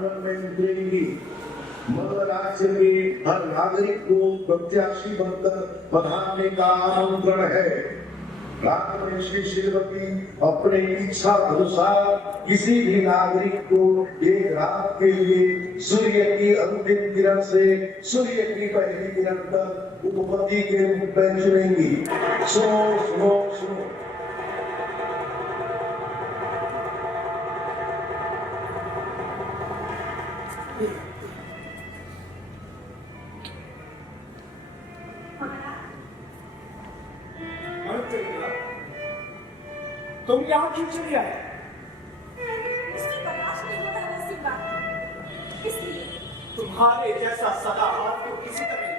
आंदोलन में उतरेंगी। मगध राज्य में हर नागरिक को प्रत्याशी बनकर पधारने का आमंत्रण है। रात में श्री श्रीमती अपने इच्छा अनुसार किसी भी नागरिक को एक रात के लिए सूर्य की अंतिम किरण से सूर्य की पहली किरण तक उपपति के रूप में चुनेंगी। सुनो सुनो सुनो। तुम यहाँ क्यों चले आए? इसकी बर्दाश्त नहीं होता वैसी बात। इसलिए तुम्हारे जैसा सदाबहार तो किसी तरह नहीं।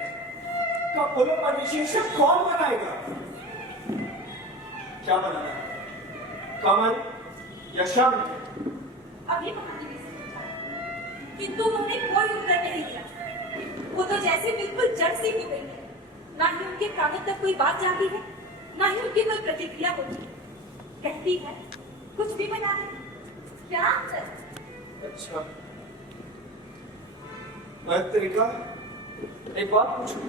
कपड़ों का विशेषक कौन बनाएगा? क्या बनाना? कमल या शम? अभी महादेवी से पूछा, किंतु उन्होंने कोई उत्तर नहीं दिया। वो तो जैसे बिल्कुल जड़ से ही गई है। ना ही उनके कानों तक कोई बात जाती है, ना ही उनकी कोई प्रतिक्रिया होती है। कहती है कुछ भी बना दे। क्या अच्छा, महत्रिका, एक बात पूछूं?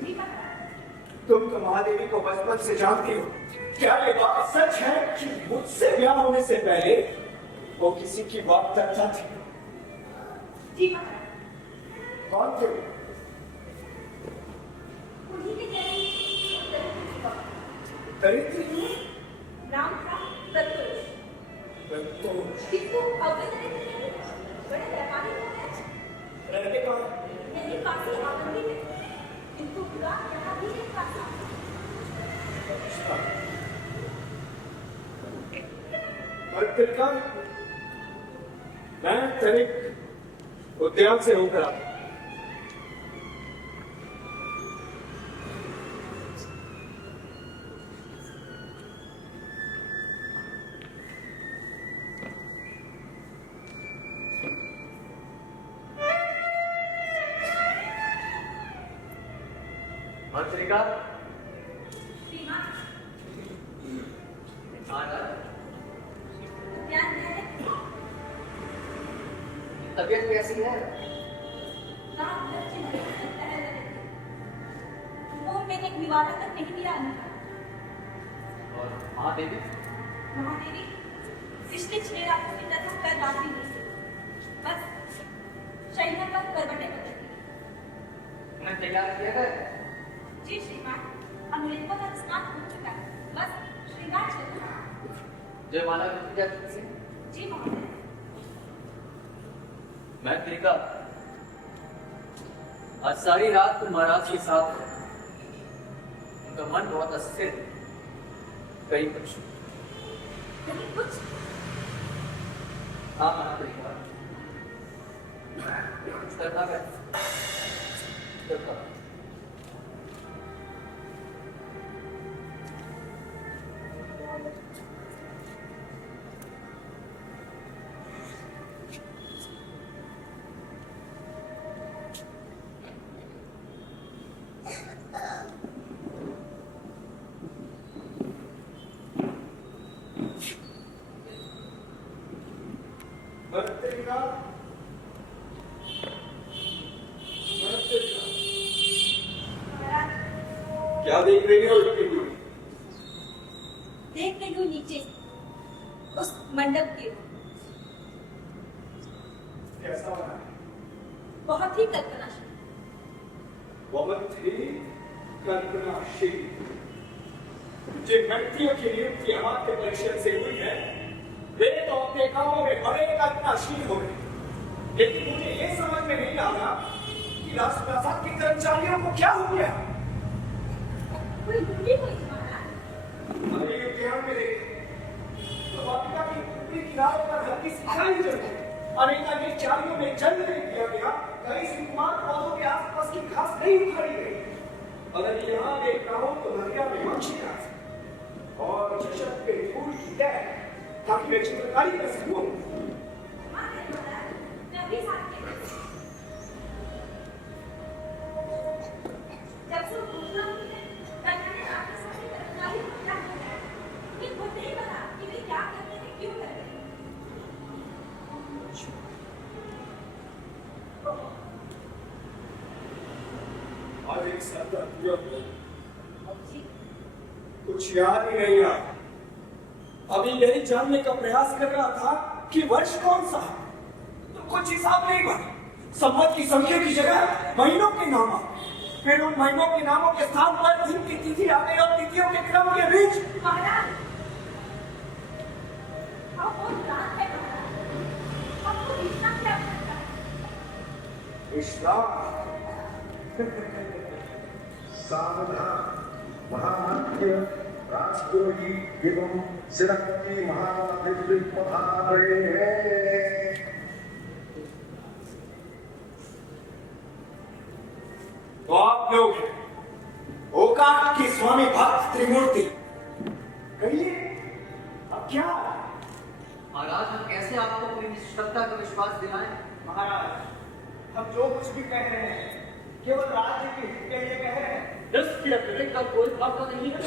जी बता। तुम तो महादेवी को बचपन से जानती हो। क्या ये बात सच है कि मुझसे ब्याह होने से पहले वो किसी की बात करता थी? जी बता। कौन थे? उन्हीं के दरिद्र नाम था प्रत्युष। किंतु अवैध बड़े व्यापारी हो गए। रहने का यही काफी आनंदी है, किंतु बुरा यहाँ भी एक काफी। महत्रिका, मैं तनिक उद्यान से होकर आता। मंत्रिका, तबीयत कैसी है? मैंने निवारण तक नहीं दिया। और महादेवी? महादेवी पिछले 6 रातों की तरह कल रात भी नहीं, बस शयन पर करवटें बदल दी। उन्हें तैयार किया गया? जी श्रीमान, अमृतों का स्नान हो चुका है, बस श्रृंगार चल रहा है। जयमाला की पूजा से? जी महोदय। महत्रिका, आज सारी रात तुम महाराज के साथ रहे। उनका मन बहुत अस्थिर, कहीं कुछ हाँ महत्रिका, करना है। क्या देख रही हो? देख रही हूँ नीचे उस मंडप की। कैसा बना है? बहुत ही कल्पनाशील। बहुत ही कल्पनाशील। जिन व्यक्तियों की नियुक्ति अमात्य परिषद से हुई है, वे तो अपने कामों में बड़े कल्पनाशील हो गए, लेकिन मुझे ये समझ में नहीं आ रहा कि राजप्रसाद के कर्मचारियों को क्या हो गया। कोई ढूंढी हुई तुम्हारा? अरे ध्यान में देख, तो वाटिका की ऊपरी किनारे पर हल्की सिंचाई चल रही है। अनेक चारियों में जल नहीं दिया गया, कई सिंकुमार पौधों के आसपास की घास नहीं उखाड़ी गई। अगर यहाँ देखता हूँ तो नदिया में मछलियाँ और चषक पे फूल की तह, ताकि मैं चित्रकारी कर सकूँ। जी कुछ याद ही नहीं रहा। अभी यही जानने का प्रयास कर रहा था कि वर्ष कौन सा है, तो कुछ हिसाब नहीं बना। संवत की संख्या की जगह महीनों के नाम आ गए। फिर उन महीनों के नामों के स्थान पर दिन की तिथि आ गई और तिथियों के क्रम के बीच महाराज, आप बहुत रात है महाराज, आपको विश्राम क्या करता है? विश्राम। सावधान, महामंत्र राजद्रोही एवं सेनापति महामंत्री पधार रहे हैं। तो आप लोग ओकाक के स्वामी भक्त त्रिमूर्ति कहिए, अब क्या? महाराज हम कैसे आपको अपनी निष्ठता का विश्वास दिलाएं? महाराज, हम जो कुछ भी कह रहे हैं केवल राज्य के हित के लिए कह रहे हैं। इसके अतिरिक्त का कोई भावना नहीं है।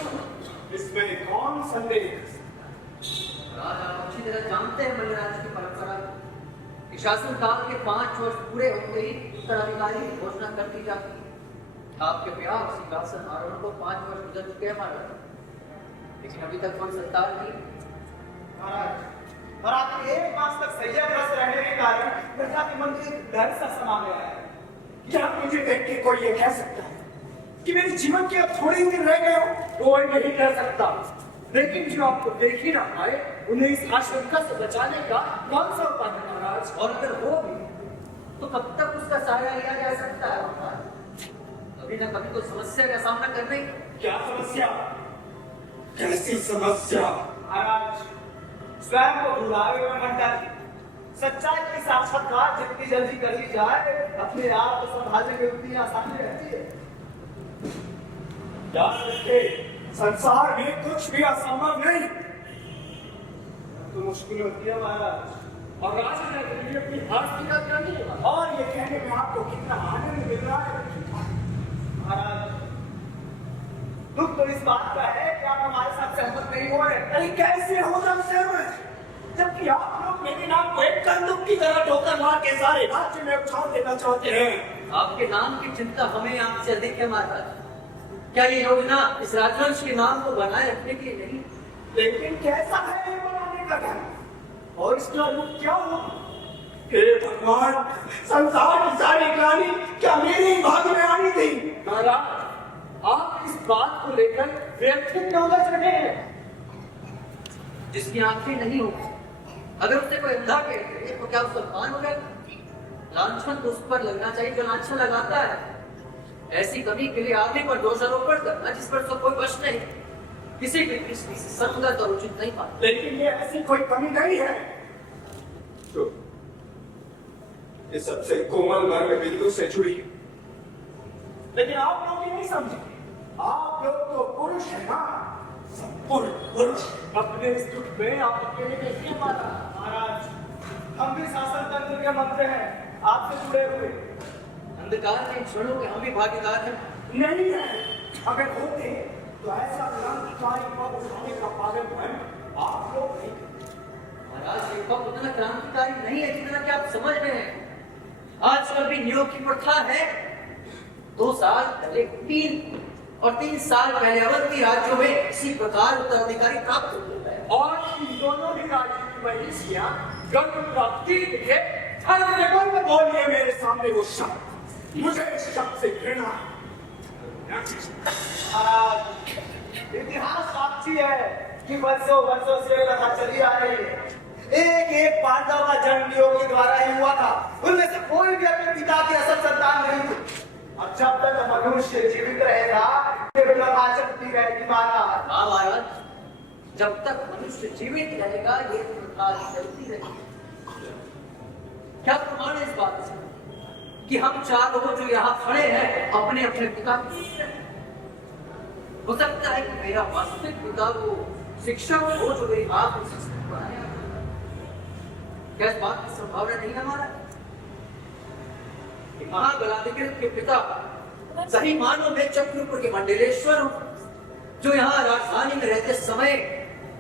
इसमें कौन संदेह? महाराज आप अच्छी तरह जानते हैं मल्लराज की परंपरा कि शासन काल के 5 वर्ष पूरे होते ही उत्तराधिकारी की घोषणा कर दी जाती है। आपके ब्याह और सिंहासन आरोहण को 5 वर्ष गुजर चुके हैं महाराज, लेकिन अभी तक कोई संतान नहीं। महाराज, और आपके 1 मास तक सैयाग्रस्त रहने के कारण प्रजा के मन में डर सा समा गया है। क्या मुझे देख के कोई ये कह सकता है कि मेरे जीवन के अब थोड़े ही दिन रह गए हो? कोई नहीं कर सकता, लेकिन जो आपको देख ही ना पाए उन्हें इस आशंका से बचाने का कौन सा उपाय है महाराज? और अगर हो भी तो कब तक उसका सहारा लिया जा सकता है महाराज? कभी ना कभी तो समस्या का सामना करना ही। क्या समस्या? कैसी समस्या? महाराज, स्वयं को भुलावे में मत डालिए। सच्चाई की साक्षात्कार जितनी जल्दी कर ली जाए, अपने आप को संभालने में उतनी आसानी रहती है। याद रखिए, संसार में कुछ भी असंभव नहीं। तो मुश्किल होती है महाराज। और राजा ने अपनी अपनी आस्ती का क्या नहीं होगा? और ये कहने में आपको कितना आनंद मिल रहा है महाराज। दुख तो इस बात का है कि आप हमारे साथ सहमत नहीं हो रहे। अरे कैसे हो जाओ सहमत, जबकि आप लोग मेरे नाम को एक कंदुक की तरह ठोकर मार के सारे राज्य में उछाल देना चाहते हैं। आपके नाम की चिंता हमें आपसे अधिक है महाराज। क्या ये योजना इस राजवंश के नाम को बनाए रखने के लिए नहीं? लेकिन कैसा है ये बनाने का ढंग, और इसका रूप क्या हो? हे भगवान, संसार की सारी ग्लानि क्या मेरे ही भाग्य में आनी थी? महाराज, आप इस बात को लेकर व्यर्थ क्यों उलझ रहे हैं? जिसकी आंखें नहीं होगी, अगर उससे कोई अंधा कहते तो क्या उसका मान हो जाएगा? लांछन तो उस पर लगना चाहिए जो लांछन लगाता है। ऐसी कमी के लिए आदमी पर दोषारोपण करना जिस पर कोई वश नहीं, किसी भी दृष्टि से संगत और उचित नहीं पाता। लेकिन ये ऐसी कोई कमी नहीं है जो इस सबसे कोमल मर्म बिंदु से जुड़ी है। लेकिन आप लोग ये नहीं समझे। आप लोग तो पुरुष हैं ना, संपूर्ण पुरुष। अपने इस दुख में आप अकेले कैसे मारा? महाराज, हम भी शासन तंत्र के मंत्र हैं, आपसे जुड़े हुए। अंधकार के क्षणों के हम भी भागीदार हैं। नहीं है। अगर होते तो ऐसा क्रांतिकारी पद उठाने का पालन आप लोग नहीं करते। महाराज, ये पद उतना क्रांतिकारी नहीं है जितना कि आप समझ रहे हैं। आजकल भी नियोग की प्रथा है। 2 साल पहले 3 साल पहले अवंती राज्यों में इसी प्रकार उत्तराधिकारी प्राप्त होता है। और इन दोनों ही राज्यों की महिषियां गर्भ प्राप्ति के हर जगह में बोलिए मेरे सामने वो शब्द, मुझे इस शब्द से घृणा है। महाराज, इतिहास साक्षी है कि वर्षों से कथा चली आ रही है। एक पांडव का जन्म नियोग के द्वारा ही हुआ था। उनमें से कोई भी अपने पिता की असल संतान नहीं थी। और जब तक मनुष्य जीवित रहेगा, ये प्रथा चलती रहेगी महाराज। हाँ महाराज, जब तक मनुष्य जीवित रहेगा ये प्रथा चलती रहेगी। क्या प्रमाण है इस बात से कि हम 4 लोग जो यहाँ खड़े हैं अपने अपने पिता की? हो सकता है कि मेरा वास्तविक पिता वो शिक्षक हो जो मेरी मां को शिक्षक बनाया। क्या इस बात की संभावना नहीं है हमारा? महागणाधिकृत के पिता सही मानव में चक्रपुर के मंडलेश्वर हो, जो यहाँ राजधानी में रहते समय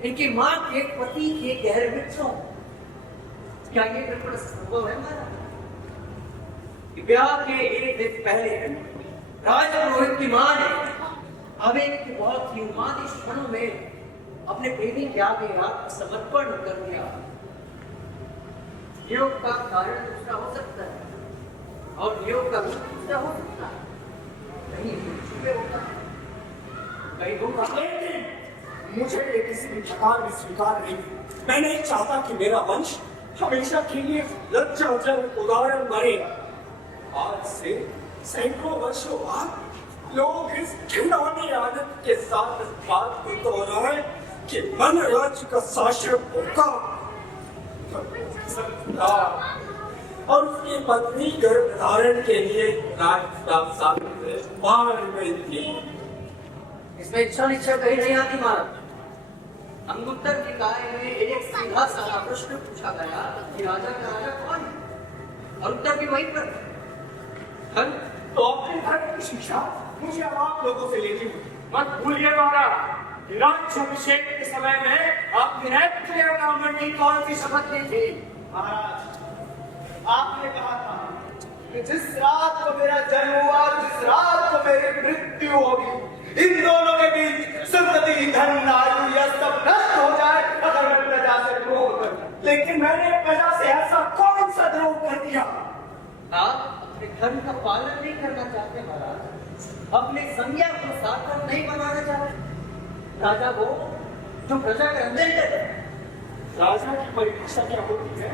इनकी मां के पति के गहरे मित्र हो। क्या ये बिल्कुल संभव है हमारा? ब्याह के 1 दिन पहले राजपुरोहित की मां ने आवेग के बहुत ही उन्मादी क्षणों में अपने प्रेमी के आगे समर्पण कर दिया। योग का कारण दूसरा हो सकता है और योग का रूप दूसरा हो सकता है, कहीं छुपे होता है, कहीं होगा। लेकिन मुझे ये किसी भी प्रकार में स्वीकार नहीं। मैं नहीं चाहता कि मेरा वंश हमेशा के लिए लज्जाजनक उदाहरण बने। आज से सैकड़ों वर्षों बाद लोग इस घिनौनी आदत के साथ इस बात को दोहराएं कि मन राज्य का शासक होगा और उसकी पत्नी गर्भ धारण के लिए मार गई थी। इसमें इच्छा निच्छा कहीं नहीं आती महाराज। अंगुत्तर की काय में एक सीधा साधा प्रश्न पूछा गया कि राजा का राजा कौन है, और उत्तर भी वहीं पर धन। तो अपने धर्म की शिक्षा मुझे अब आप लोगों से लेनी होगी। मत भूलिए महाराज, राज्याभिषेक के समय में आपने नेत्रीय ब्राह्मण की कौन सी शपथ ली थी? महाराज, आपने कहा था कि जिस रात को मेरा जन्म हुआ और जिस रात को मेरी मृत्यु होगी, इन दोनों के बीच संतति, धन, आयु यह सब नष्ट हो जाए अगर मैं प्रजा से द्रोह करूं। लेकिन मैंने प्रजा से ऐसा कौन सा द्रोह कर दिया? आप अपने धर्म का पालन नहीं करना चाहते महाराज, अपने संज्ञा को सार्थक नहीं बनाना चाहते। राजा वो जो प्रजा के अंदर करे। राजा की परिभाषा क्या होती है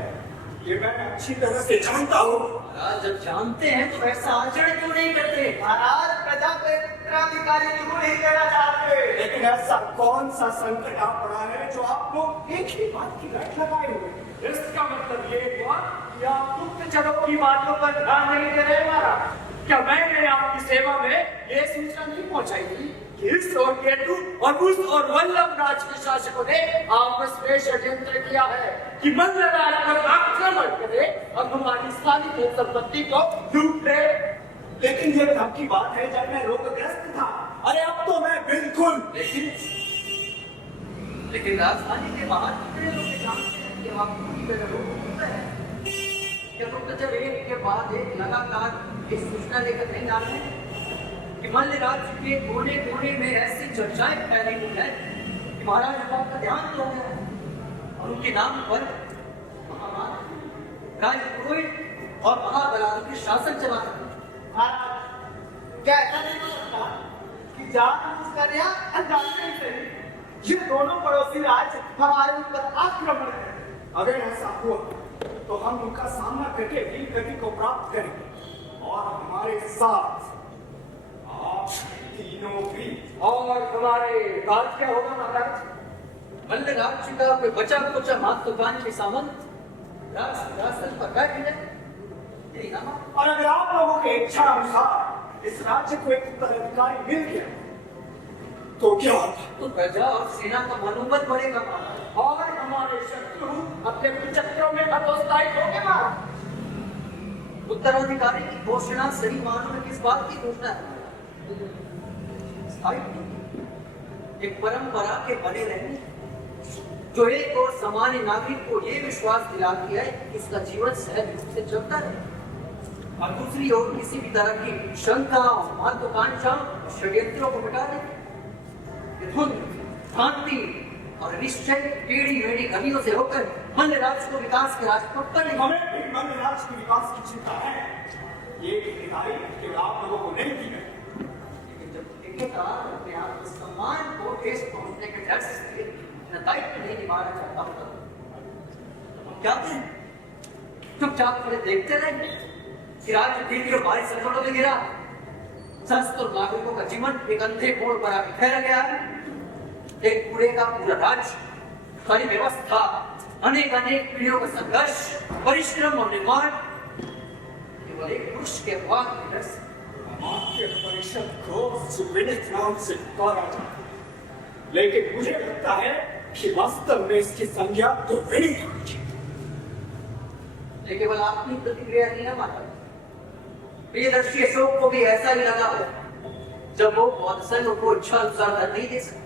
ये मैं अच्छी तरह से जानता हूँ। महाराज जब जानते हैं तो ऐसा आचरण क्यों नहीं करते? महाराज, प्रजा को उत्तराधिकारी क्यों नहीं देना चाहते? लेकिन ऐसा कौन सा संकट आ पड़ा है जो आप लोग एक ही बात की रट लगाए हुए हैं? इसका मतलब ये हुआ कि आप गुप्तचरों की बातों पर ध्यान नहीं दे रहे महाराज। क्या मैंने आपकी सेवा में ये सूचना नहीं पहुंचाई थी कि इस और केतु और उस और वल्लभ राज के शासकों ने आपस में षड्यंत्र किया है कि मल्ल राज पर आक्रमण करे और हमारी सारी धन संपत्ति को लूट ले? लेकिन ये तब की बात है जब मैं रोगग्रस्त था। अरे अब तो मैं बिल्कुल। लेकिन राजधानी के बाहर कितने लोग जानते हैं कि आप पूरी तरह रोग है? क्या गुप्तचर एक के बाद एक लगातार इस सूचना लेकर नहीं आ रहे हैं कि मल्ल राज्य के कोने कोने में ऐसी चर्चाएं फैली हुई है कि महाराज प्रताप का ध्यान हो गया है और उनके नाम पर राजपुरोहित और महाबलाधिकारी शासन चला रहे हैं। महाराज, क्या ऐसा नहीं हो सकता कि जानबूझकर या अनजाने से ये दोनों पड़ोसी राज्य हमारे ऊपर आक्रमण करें? अगर ऐसा हुआ तो हम उनका सामना करके वीर गति को प्राप्त करेंगे और हमारे साथ आप तीनों भी। और हमारे राज क्या होगा महाराज? मल्ल राज्य का कोई बचा कुचा महत्वकांक्षी के सामंत राजसन पर बैठ जाए, यही ना? और अगर आप लोगों के इच्छा अनुसार इस राज्य को एक उत्तराधिकारी मिल गया तो क्या होगा? तो प्रजा और सेना का मनोबल बढ़ेगा महाराज। और हमारे शत्रु अपने कुचक्रों में हतोत्साहित होंगे महाराज। उत्तराधिकारी की घोषणा सही मानों में किस बात की घोषणा है? एक परंपरा के बने रहने जो एक और सामान्य नागरिक को ये विश्वास दिलाती है कि उसका जीवन सहज रूप से चलता रहे और दूसरी ओर किसी भी तरह की शंका, महत्वाकांक्षा, षड्यंत्रों को मिटा दे। शांति और निश्चय टेढ़ी मेढ़ी गलियों से होकर मल्ल राज्य को विकास के रास्ते पर हमें भी मल्ल राज्य के विकास की चिंता है। ये हिदाई केवल आप लोगों को नहीं दी गई। लेकिन जब ठेकेदार अपने आप के सम्मान को ठेस पहुंचने के डर से दायित्व नहीं निभाना चाहता होता तो क्या करें? चुपचाप खड़े देखते रहे कि राज्य धीरे भारी संकटों में गिरा, सहस्त्रों नागरिकों का जीवन एक अंधे मोड़ पर आकर ठहर गया। एक पूरे का पूरा राज्य, सारी व्यवस्था, अनेक अनेक पीढ़ियों का संघर्ष, परिश्रम और निर्माण केवल एक पुरुष के अफवाह की डर से आपके परिषद को सुविदित नाम से पुकारा जाता है। लेकिन मुझे लगता है कि वास्तव में इसकी संज्ञा तो विनित होनी चाहिए। ये केवल आपकी प्रतिक्रिया नहीं है माता। प्रियदर्शी अशोक को भी ऐसा ही लगा हो जब वो बौद्ध संघ को इच्छा अनुसार धन नहीं दे सके।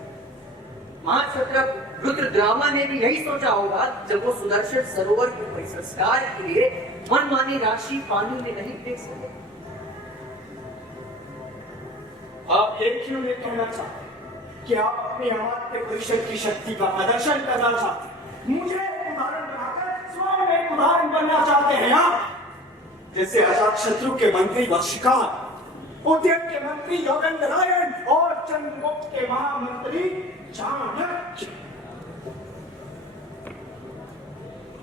महाक्षत्रप रुद्रद्रामा ने भी यही सोचा होगा जब वो सुदर्शन सरोवर के संस्कार के लिए मनमानी राशि पानी में नहीं फेंक सके। आप ये क्यों नहीं कहना चाहते कि आप अपनी अमात्य परिषद की शक्ति का प्रदर्शन करना चाहते हैं? मुझे एक उदाहरण बनाकर स्वयं एक उदाहरण बनना चाहते हैं आप? जैसे अजातशत्रु के मंत्री वशिकार, उद्योग के मंत्री योगेंद्रायण और चंद्रगुप्त के महामंत्री चाणक्य।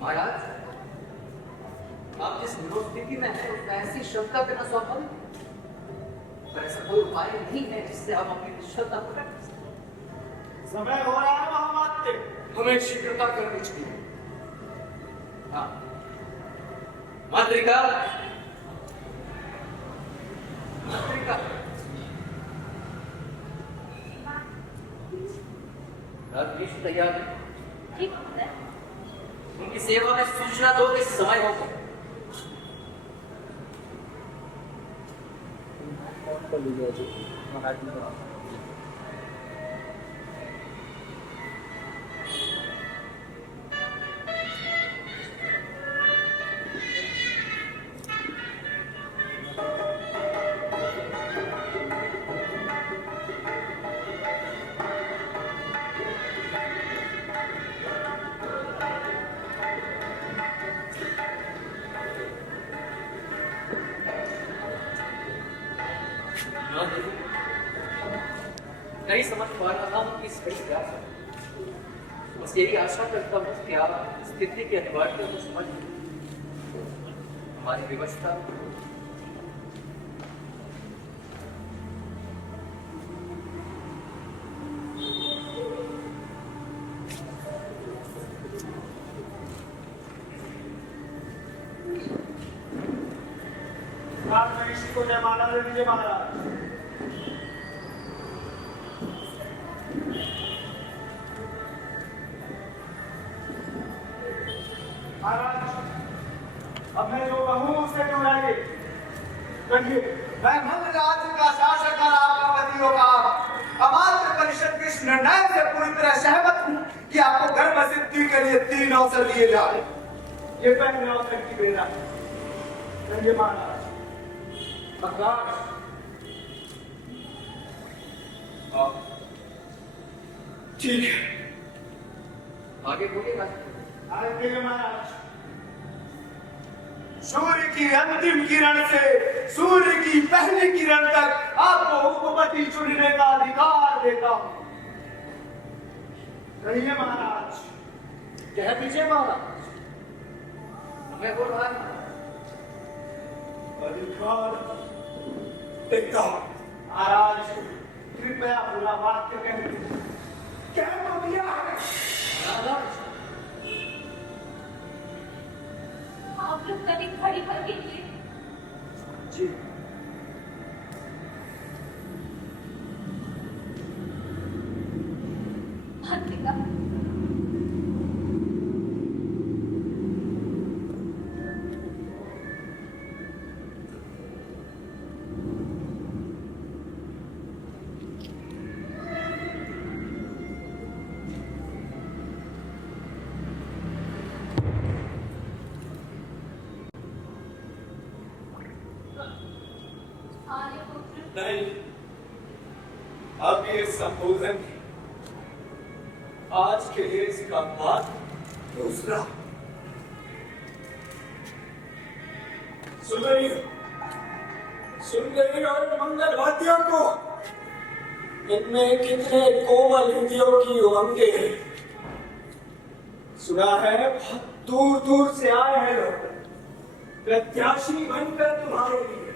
महाराज, आप जिस मनोस्थिति में हैं उसमें ऐसी शंका करना स्वाभाविक है। पर ऐसा कोई उपाय नहीं है जिससे हम अपनी निश्चलता प्रकट कर सकें। समय हो रहा है महामात्य, हमें शीघ्रता करनी चाहिए। हाँ, मातृका, मातृका, राजनीति तैयार है। ठीक है। उनकी सेवा में सूचना दो कि समय हो गया। नहीं समझ पा रहा हूँ कि इस घड़ी क्या है। बस यही आशा करता हूँ कि आप स्थिति की अनिवार्यता को समझ हमारी विवशता को जयमाला दे दीजिए महाराज। महाराज, अब मैं जो कहूँ उससे घबराइए। कहिए। मैं मल्ल राज्य का शासक और आपका पति होगा। अमात्य परिषद के इस निर्णय से पूरी तरह सहमत हूँ कि आपको गर्भ सिद्धि के लिए 3 अवसर दिए जाए। ये पहले अवसर की बेटा है। कहिए महाराज। आकाश, ठीक है, आगे बोलिएगा। आगे महाराज। सूर्य की अंतिम किरण से सूर्य की पहली किरण तक आपको उपपति चुनने का अधिकार देता हूँ। कहिए महाराज। कह दीजिए महाराज। हमें बोल रहा है अधिकार देता हूँ। महाराज, कृपया बुरा वाक्य कह दीजिए। क्या तो दिया है? आप लोग कभी खड़ी कर लीजिए। जी। मातृका, नहीं, अब ये संबोधन आज के लिए इसका बात दूसरा। सुन रही हो मंगल वाद्यों को? इनमें कितने कोमल इंद्रियों की उमंगे हैं। सुना है बहुत दूर दूर से आए हैं लोग, प्रत्याशी बनकर तुम्हारे लिए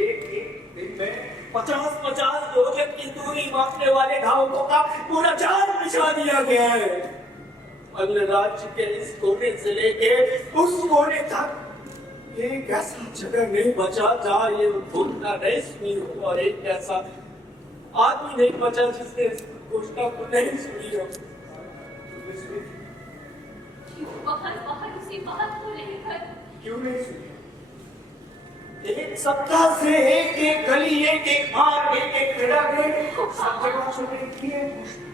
एक एक दिन में 50-50 योजन की दूरी मापने वाले धावकों का पूरा जाल बिछा दिया गया है। मल्ल राज्य के इस कोने से लेके उस कोने तक एक ऐसा जगह नहीं बचा जहाँ ये घोषणा नहीं सुनी हो, और एक ऐसा आदमी नहीं बचा जिसने इस घोषणा को नहीं सुनी हो। बाहर उसी बात को लेकर क्यों नहीं सुनी? एक सप्ताह से एक एक गली, एक एक मार्ग, एक एक सड़क, सब जगह सुनने की है घोषणा।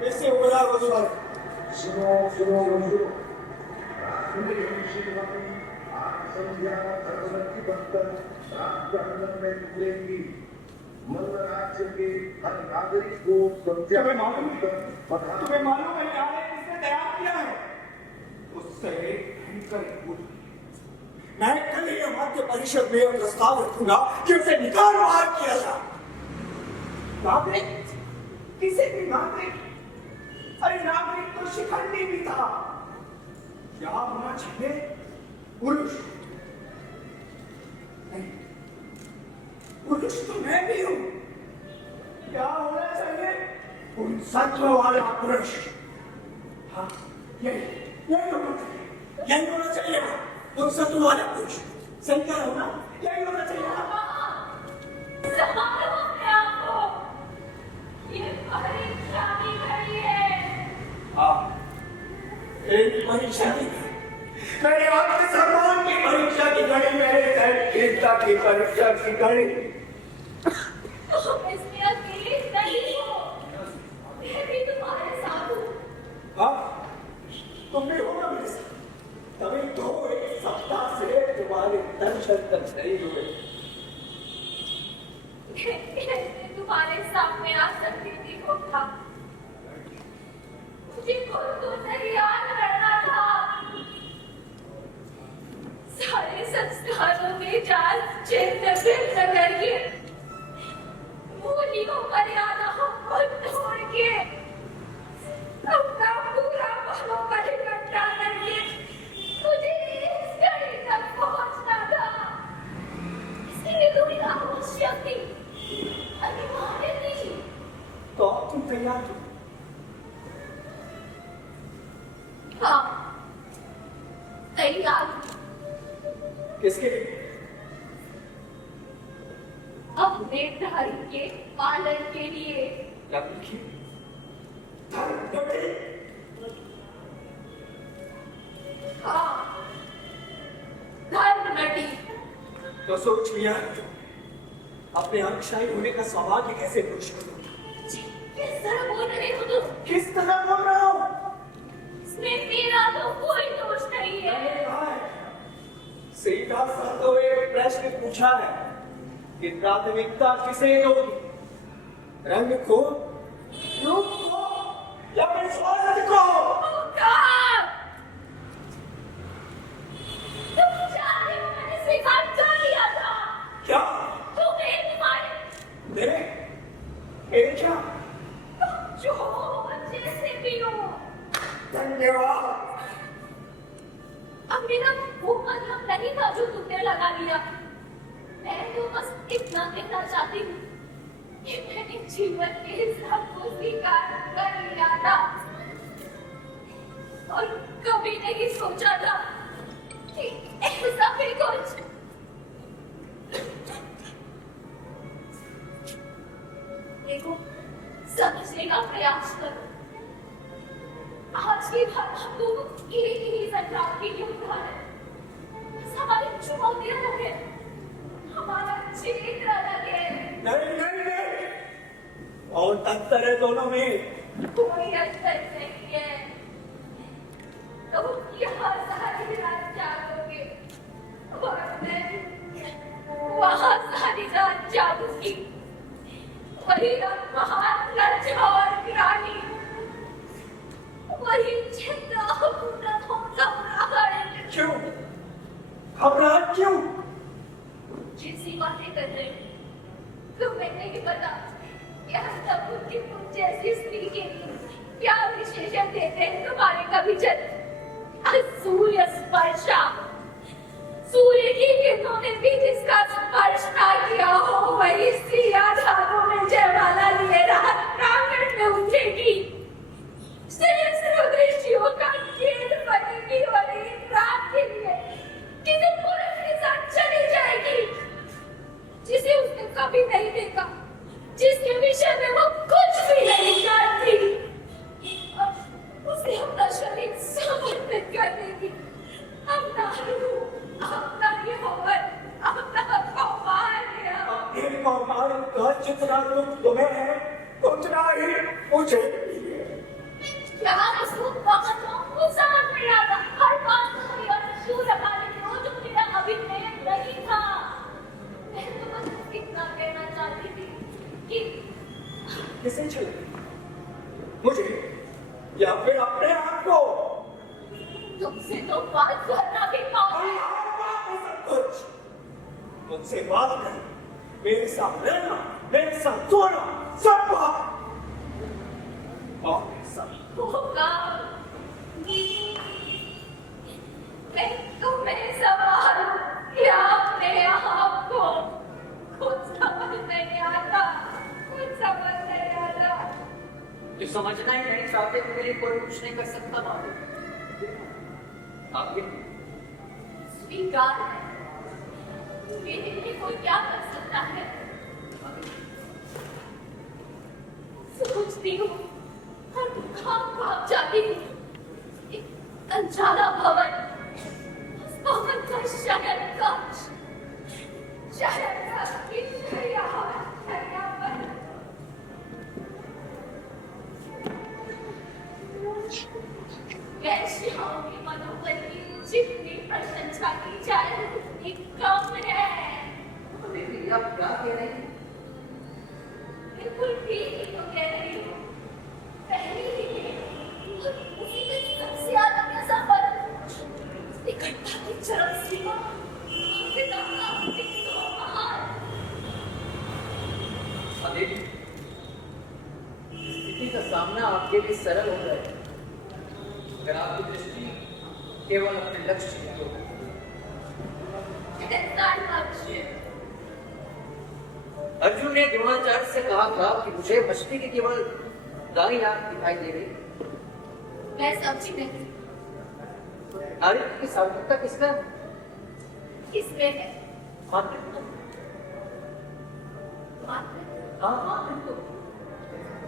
कैसे हो रहा है सुनो सुनो सुनो। श्रीमती, आप संध्या धर्मवती बनकर राजप्रांगण में निकलेंगी। मल्ल राज्य के हर नागरिक को तुम्हें मालूम है? प्रधान तुम्हें मालूम है न्यायालय किसने तैयार किया है? उससे एक भयंकर भूल। मैं कल ही अमात्य परिषद में यह प्रस्ताव रखूंगा कि उसे निकाल बाहर किया जाए। नागरिक, किसी भी नागरिक, अरे नागरिक तो शिखंडी भी था। क्या होना चाहिए? पुरुष। नहीं, पुरुष तो मैं भी हूं। क्या होना चाहिए? उन सत्व वाला पुरुष। हाँ, यही होना चाहिए। यही होना चाहिए ना, उन सत्व वाला पुरुष। सही कह रहा हूं ना? यही होना चाहिए ना? संभालो अपने आप को। ये परीक्षा की घड़ी है। हाँ, एक परीक्षा की घड़ी। मेरे आत्म सम्मान की परीक्षा की घड़ी, मेरे सहनशीलता की परीक्षा की घड़ी। तुम इसमें अकेले नहीं हो, मैं भी तुम्हारे साथ हूँ। हाँ, तुम भी हो ना मेरे साथ। तभी तो एक सप्ताह से तुम्हारे दर्शन तक नहीं हुए। कैसे तुम्हारे सामने आ सकती थी होता? मुझे खुद तो तैयार करना था। सारे संस्कारों में जाल चिन्ह भिन्न करके, मूल्यों मर्यादाओं को तोड़ के, अपना पूरा मनोबल इकट्ठा करके मुझे इस घड़ी तक पहुंचना था। इसलिए तुम्हें आवश्यक थी, अनिवार्य नहीं। तो अब तुम तैयार हो? हाँ, तैयार हूँ। किसके लिए? अपने धर्म के पालन के लिए। क्या लिखी? धर्म घटी। हाँ, धर्म घटी। तो सोच लिया अपने अंशशाही होने का सौभाग्य कैसे पुरुष करूं? किस तरह बोल रहे हो तुम? किस तरह बोल रहा हूं? इसमें मेरा तो कोई दोष नहीं है। मैंने कहा है, सीधा सा तो एक प्रश्न पूछा है कि प्राथमिकता किसे दोगी? रंग को, रूप को, या फिर स्वास्थ्य को? ओंकार! तुम जानते हो मैंने स्वीकार कर लिया था। क्या? तुम्हें तुम्हारे मेरे क्या? जो जैसे भी हो। धन्यवाद। अब मेरा वो मतलब नहीं था जो तुमने लगा लिया। मैं तो बस इतना कहना चाहती हूँ कि मैंने जीवन के हिसाब को स्वीकार कर लिया था और कभी नहीं सोचा था कि ऐसा भी कुछ। देखो, समझने का प्रयास करो। आज की बात हम दोनों एक ही संग्राम की योद्धा है। बस हमारी चुनौतियां अलग है, हमारा क्षेत्र अलग है। नहीं नहीं नहीं, और अंतर है दोनों में। कोई अंतर नहीं है। तुम यहाँ सारी रात जागोगे और मैं वहाँ सारी रात जागूंगी। वही महान राजा और रानी, वही चिंता घबराहट। क्यों? घबराहट क्यों? जिसी बातें कर रहे हो तुम्हें नहीं पता कि हम सब उनकी मुझ जैसी स्त्री के लिए क्या विशेषण देते हैं तुम्हारे कभी जन सूर्य स्पर्शा। सूर्य की किरणों ने भी जिसका स्पर्श ना किया हो वही स्त्री आधारों में जयमाला लिए रात प्रांगण में उठेगी। दृष्टियों का खेल बनेगी और एक रात के लिए किसी पुरुष के साथ चली जाएगी जिसे उसने कभी नहीं देखा, जिसके विषय में वो कुछ भी नहीं जानती। उसे अपना शरीर समर्पित कर देगी, अपना रूप, अपना यौवन, अपना कौमार्य। एक कौमार्य का जितना दुख तुम्हें है उतना ही मुझे भी है। क्या उसको बहुत समझ में आता? हर बात को और सूर्य काले रोज मेरा अभी बात नहीं, मेरे साथ रहना, मेरे साथ सोना, सब बात और मेरे साथ होगा। मैं तुम्हें सवाल क्या अपने आप को कुछ समझ नहीं आता, कुछ समझ नहीं आता। जो समझना ही नहीं चाहते तो मेरे लिए कोई कुछ नहीं कर सकता मालूम। आगे स्वीकार है, मेरे लिए कोई क्या कर सकता है। सोचती हूँ हर खाम जाती हूँ, एक अनजाना भवन का शहर का कैसे होगी मनोबल की जितनी प्रशंसा की जाए उतनी कम है। दीदी आप क्या कह रही हैं? बिल्कुल ठीक ही तो कह रही हूँ। पहली ही और उसी के सबसे ज्यादा कैसा पर इकट्ठा की चरम सीमा स्थिति का सामना आपके लिए सरल हो जाए अगर आपकी दृष्टि केवल अपने लक्ष्य की हो। अर्जुन ने द्रोणाचार्य से कहा था कि मुझे मछली की केवल दाई आंख दिखाई दे रही। मैं समझी नहीं। नारित्व की सार्थकता किसमें किसमें है? मातृत्व। मातृत्व। हाँ मातृत्व।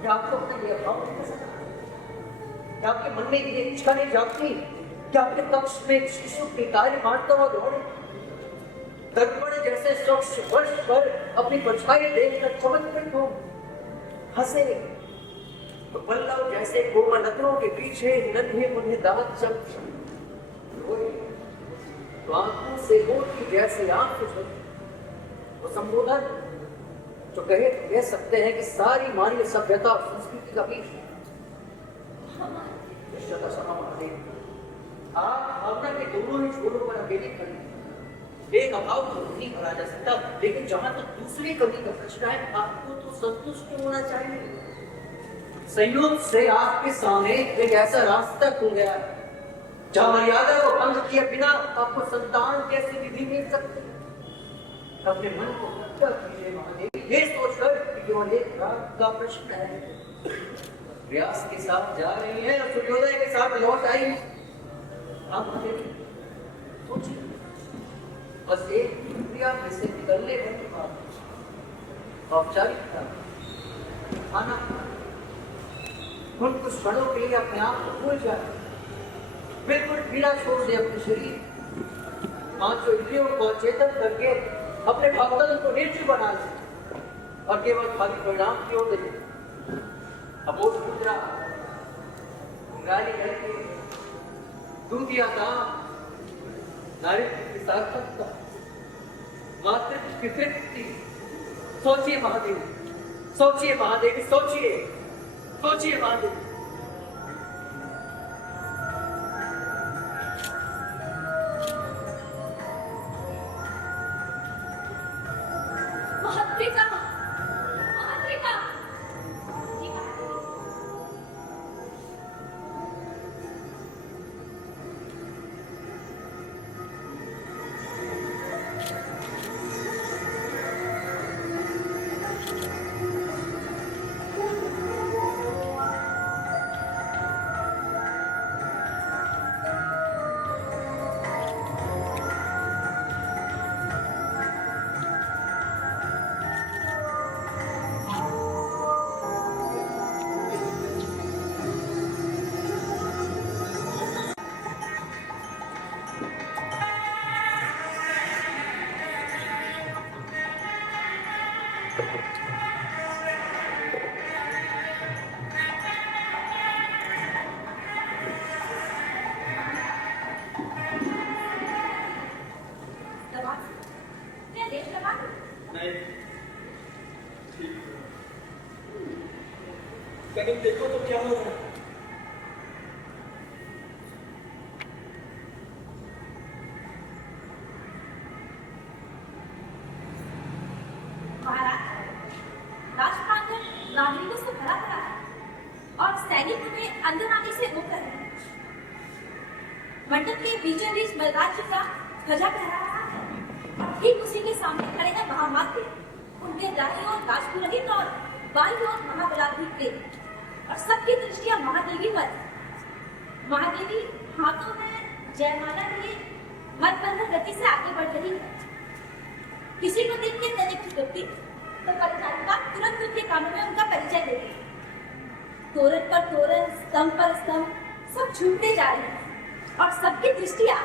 क्या आपको अपना ये अभाव नहीं पसंद? क्या आपके मन में ये इच्छा नहीं जागती क्या आपके कक्ष में एक शिशु पितारी मारता हुआ दौड़े, दर्पण जैसे स्वच्छ वर्ष पर अपनी परछाई देखकर चमत्कृत हो, हंसे तो पल्लव जैसे कोमल नखरों के पीछे नन्हे मुन्ने दांत चमके, तो आंखों से मोर की जैसे आंख झलके। वो संबोधन जो कह सकते हैं कि सारी मानवीय सभ्यता और संस्कृति का बीज आप भावना के दोनों ही छोरों पर अकेले खड़े। एक अभाव को नहीं भरा जा सकता, लेकिन जहां तक दूसरी कमी का प्रश्न है आपको तो संतुष्ट होना चाहिए। संयोग से आपके सामने एक ऐसा रास्ता खुल गया जहां मर्यादा को भंग किए बिना आपको संतान कैसे विधि मिल सकती। अपने मन को हल्का कीजिए महादेव, ये सोचकर कि केवल एक रात का प्रश्न है। व्यास के साथ जा रही है और सूर्योदय के साथ लौट आई है। आप सोचिए बस एक क्रिया में से निकलने के बाद औपचारिकता खाना उन कुछ क्षणों के लिए अपने आप को भूल जाए, बिल्कुल पीड़ा छोड़ दे अपने शरीर, पांचों इंद्रियों को चेतन करके अपने भक्तन को निर्जीव बना ले और केवल खाली परिणाम की ओर देखे। अबोध मुद्रा गाली करके दूधिया दाम नारित्व की सार्थकता मातृत्व की तृप्ति। सोचिए महादेव, सोचिए महादेवी, सोचिए सोचिए महादेव। महात्रिका करीब देखो तो क्या हो रहा है। नागरिकों से भरा पड़ा है और सैनिक उन्हें अंदर आने से रोक रहे हैं। मंडप के बीचों बीच बलराज जी का ध्वजा फहरा रहा है और ठीक उसी के सामने खड़े हैं महामाते, उनके दाईं ओर राजपुरोहित और बाईं ओर महाबलाधिक और सबकी दृष्टियां महादेवी पर है। महादेवी हाथों में जयमाला लिए मतबंधन गति से आगे बढ़ रही है। किसी को देख के तनिक झुकती तो परिचारिका तुरंत उनके कानों में उनका परिचय देती। तोरण पर तोरण, स्तंभ पर स्तंभ सब छूटते जा रहे हैं और सबकी दृष्टियां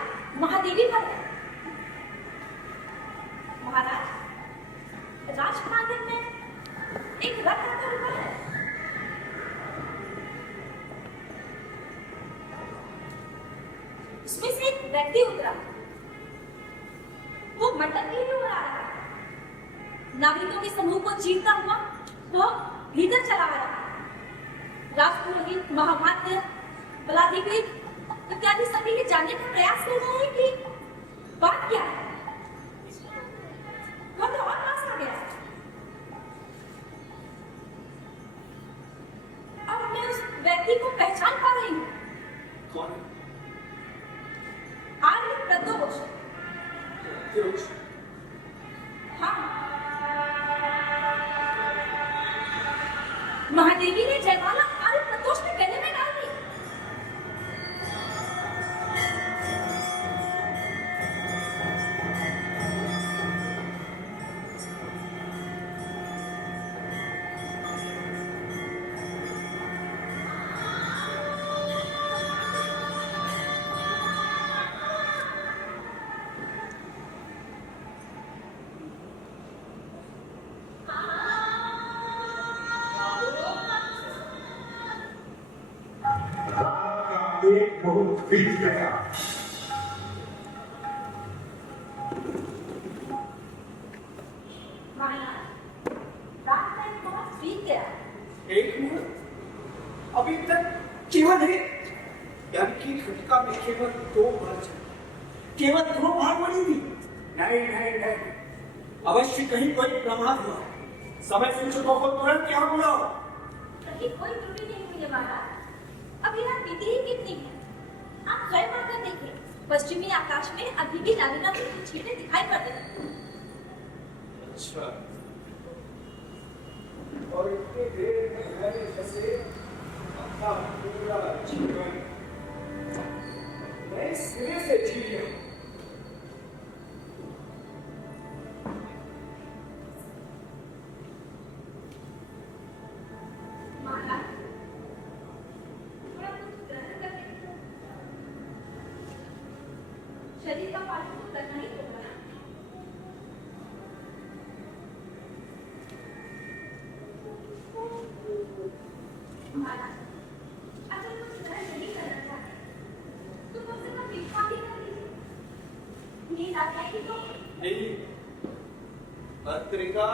महादेवी पर है। महाराज, राजप्रांगण में एक रथ आता हुआ है। उसमें से एक व्यक्ति उतरा, वो मंडप के लिए उड़ा रहा है। नागरिकों के समूह को चीरता हुआ वो भीतर चला आ रहा है। राजपुरोहित, महामात्य, बलाधिकृत इत्यादि सभी ये जानने का प्रयास कर रहे हैं कि बात क्या है। वो तो और पास आ गया है और मैं उस व्यक्ति को पहचान पा रही हूँ। कौन है? आर्य प्रदोष। प्रदोष? हाँ, महादेवी ने जयमाला आर्य प्रदोष के गले में डाल दी। एक बहुत बीत गया। रात में बहुत बीत गया। एक मुहूर्त अभी तक केवल है, यानी कि घटिका में केवल 2 बार चली, केवल 2 बार बनी थी। नहीं, अवश्य कहीं कोई प्रमाद हुआ। समय सूचकों को तुरंत यहाँ बुलाओ। कहीं कोई त्रुटि नहीं हुई है महाराज। अभी रात बीती ही कितनी है, आप स्वयं आकर देखें। पश्चिमी आकाश में अभी भी लालिमा की कुछ छींटे दिखाई पड़ रही हैं। अच्छा, और इतनी देर में मैंने जैसे अपना पूरा जीवन नए सिरे से जी लिया। महाराज, थोड़ा कुछ ग्रहण करके शरीर का पालन तो करना ही होगा। महाराज, अगर कुछ ग्रहण नहीं करना चाहते तो कम से कम विश्राम ही कर लीजिए। नींद आ जाएगी तो नहीं, पत्रिका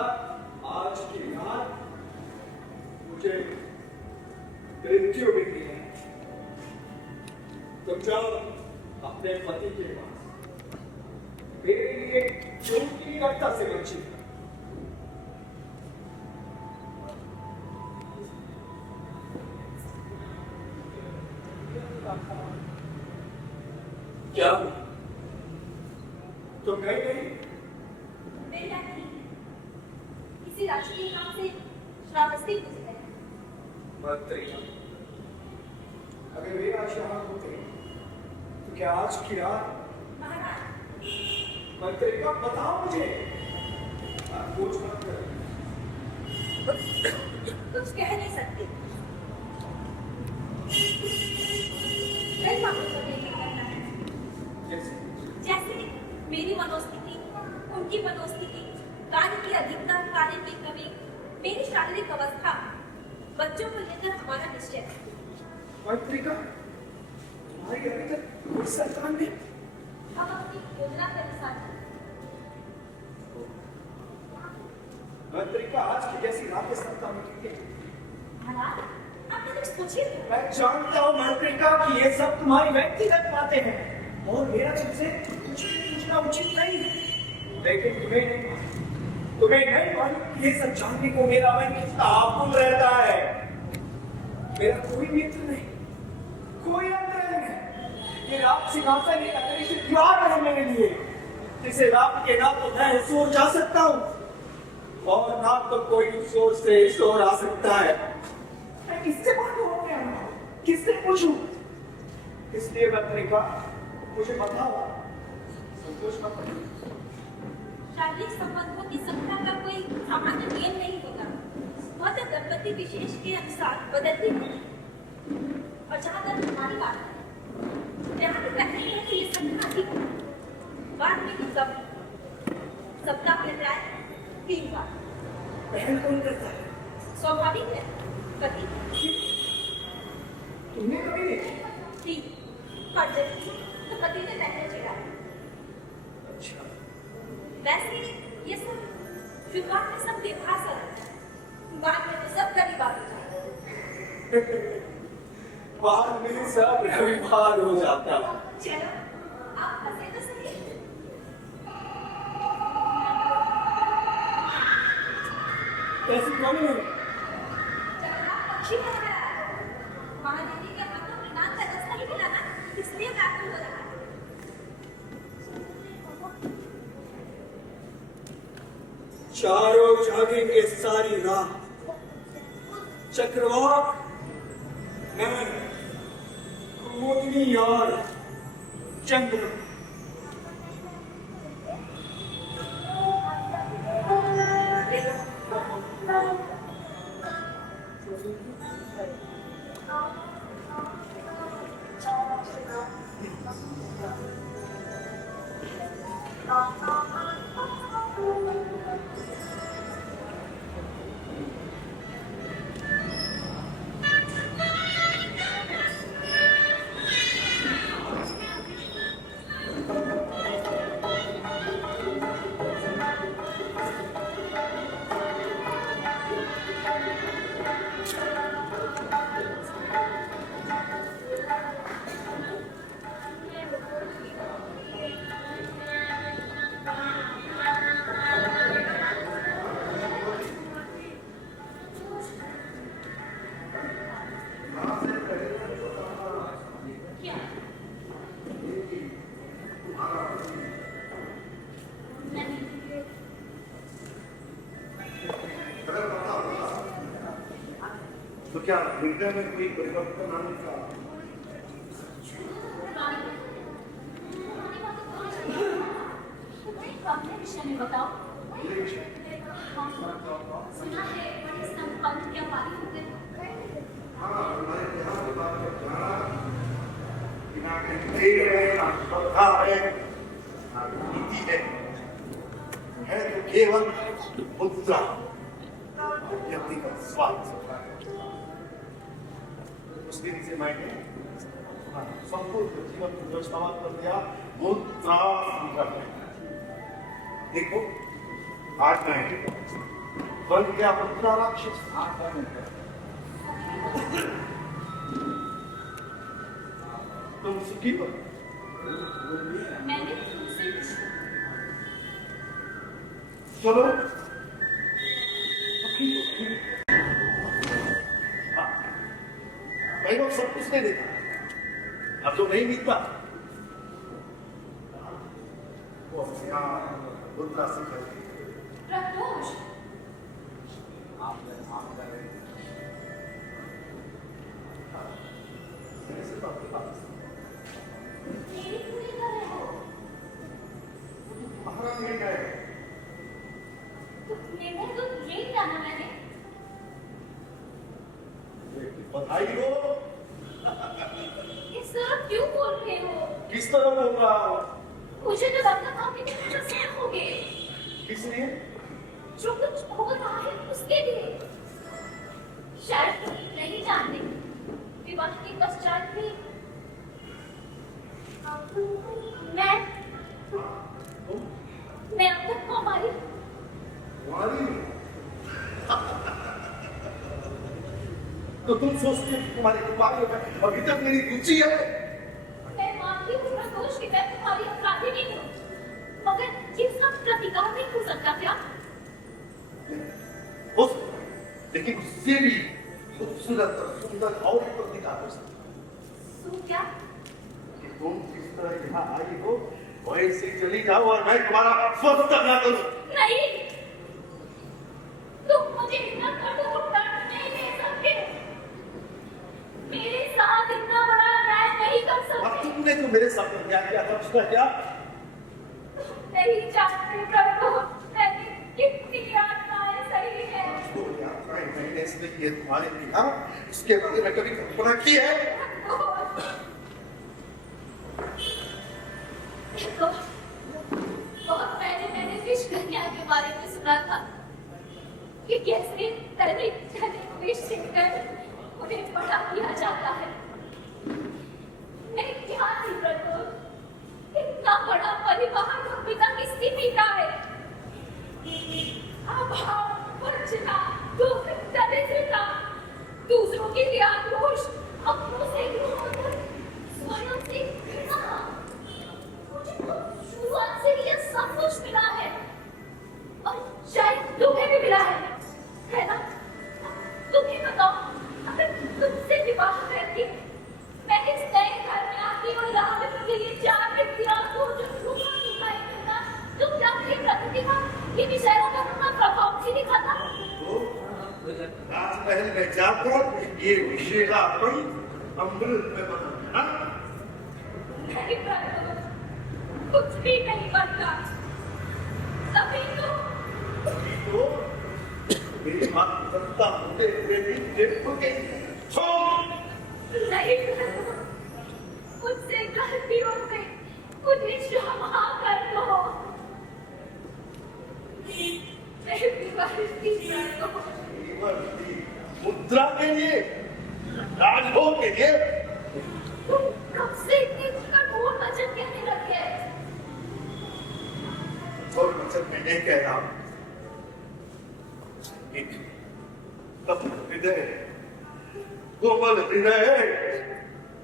आज की रात मुझे मृत्यु मिली है। तुम जाओ अपने पति के पास, मेरे लिए चोटी रक्ता से बची। क्या तुम गई नहीं? मेरे यहाँ नहीं है। किसी राजकीय काम से श्रावस्ती गुजर गए। पत्रिका, अगर वे आज यहाँ होते तो क्या आज की रात? महाराज, पत्रिका बताओ मुझे, पूछ मत कर। कुछ कह नहीं सकते। कई बातों पर निर्भर करता है। जैसे मेरी मनोस्थिति, उनकी मनोस्थिति, कार्य की अधिकता, कार्य की कमी, मेरी शारीरिक अवस्था, बच्चों को लेकर हमारा निश्चय है। पत्रिका, तुम्हारी अभी तक कोई संतान नहीं? हम अपनी योजना के अनुसार चलें। पत्रिका, आज की जैसी रात संतान होती है। महाराज, आपने कुछ सोचिए तो। मैं जानता हूँ पत्रिका कि ये सब तुम्हारी व्यक्तिगत बातें हैं और मेरा तुमसे कुछ भी पूछना उचित नहीं है, लेकिन तुम्हें नहीं, तुम्हें नहीं मालूम ये सब जानने को मेरा मन कितना आकुल रहता है। मेरा कोई मित्र नहीं, कोई अंतरंग नहीं। ये रात सिंहासन एक अतिरिक्त द्वार है मेरे लिए, जिसे रात के ना तो मैं सोर जा सकता हूँ और ना तो कोई सोर से शोर आ सकता है। मैं किससे बातों हो गया, किससे पूछूं? इसलिए पत्रिका मुझे बताओ, संतोष न पड़े। शारीरिक संबंधों की संख्या का कोई सामान्य नियम नहीं होता, वह तो दंपति विशेष के अनुसार बदलती है। और जहाँ तक हमारी बात है, यहाँ तो कहते हैं कि ये संख्या अधिक है, बाद में ही कम, सप्ताह में प्राय 3 बार। पहल कौन करता है? स्वाभाविक है, पति। तुमने कभी देखी? ठीक, और जब की तो पति ने पहले छेड़ा। अच्छा, वैसे ये सब शुरुआत में सब बेभार सा लगता है, बाद में तो सब कभी बात होता है। बाद में सब रविवार हो जाता है। चलो, आप हंसे तो सही। कैसी कौन है? जगन्नाथ पक्षी है हमारा। महादेवी के हाथों में नाक का दस्ता ही मिला ना, इसलिए व्याकुल हो रहा है। चारों जागेंगे सारी रात, चक्रवाक, मैं, कुमुदनी और चंद्र। क्या? नहीं, तो क्या हृदय में कोई परिवर्तन आने का? अपने विषय में बताओ। सुना है बड़े संपन्न व्यापारी होते हैं। हाँ, हमारे यहाँ की बात को जाना, बिना कहीं देर है, ना श्रद्धा है, ना नीति है तो केवल मुद्रा, व्यक्तिगत स्वार्थ। उस दिन से मैंने संपूर्ण जीवन को दृष्टांत कर दिया, मुद्रा संकट है। देखो, आज मैं बन गया मुद्रा राक्षस। तुम सुखी हो? मैंने तुमसे चलो सुखी हो। भाई लोग सब कुछ नहीं देता, अब जो नहीं मिलता वो मुद्रा संकट। प्रदोष मेरी पूरी कर रहे हो। महाराज मिल गए। निर्णय तो यही जाना मैंने। बधाई हो। इस तरह क्यों बोल रहे हो? किस तरह बोल रहा हो? मुझे तो लगता था कि तुम प्रसन्न होगे। किस लिए? जो कुछ हो रहा है उसके लिए। शायद तुम नहीं जानते, विवाह के पश्चात भी मैं अब तक कुमारी। तो तुम सोचते हो कि तुम्हारी कुमारी में अभी तक मेरी रुचि है? मैं मानती हूँ प्रदोष कि मैं तुम्हारी अपराधी नहीं हूँ, मगर ये सब प्रतिकार नहीं हो सकता क्या? उस लेकिन उससे भी खूबसूरत और सुंदर और एक पत्रिका हो सकती तू क्या? कि तुम जिस तरह यहाँ आई हो वैसे चली जाओ और मैं तुम्हारा स्वस्थ न करूं। नहीं, तुम मुझे इतना कठोर दंड नहीं दे सकते। मेरे साथ इतना बड़ा न्याय नहीं कर और सकते। तुमने जो मेरे साथ अन्याय किया था उसका क्या? नहीं जानते प्रभु, मैंने कितनी यातनाएं सही है। जो यात्राएं मैंने इसलिए किए तुम्हारे लिए उसके बारे में कभी कल्पना की है? बहुत पहले मैंने विष कन्या के बारे में सुना था कि कैसे तले तले विष सिंकर उन्हें बड़ा किया जाता है। मैं क्या थी प्रभु, इतना बड़ा परिवार और पिता की स्थिति का है। अभाव, वंचना, दुख, दरिद्रता, दूसरों के लिए आक्रोश, अपनों से क्रोध, स्वयं से घृणा। मुझे तो शुरुआत से यह सब कुछ मिला है और शायद तुम्हें भी मिला है ना? तुम्हें बताओ, अगर तुमसे विवाह करके मैं इस नए घर में आती और यहाँ पे मुझे ये चार व्यक्तियाँ को जो रूखा सुखाई करना, तुम क्या मेरी प्रकृति का ये विषयों का अपना प्रभाव से दिखाता? राजमहल में जाकर ये विषेलापन अमृत में बना। नहीं प्रभु, कुछ भी नहीं बनता। तभी तो मेरी मातृत्ता होते हुए भी देखोगे। नहीं प्रभु, मुझसे गलती हो गई, मुझे क्षमा कर दो। मैं विवाहित प्रभु। मुद्रा के लिए, राजभोग के लिए। तुम कब से इतने कठोर वचन कहने लगे? और वचन मैं नहीं कह रहा। एक हृदय, कोमल हृदय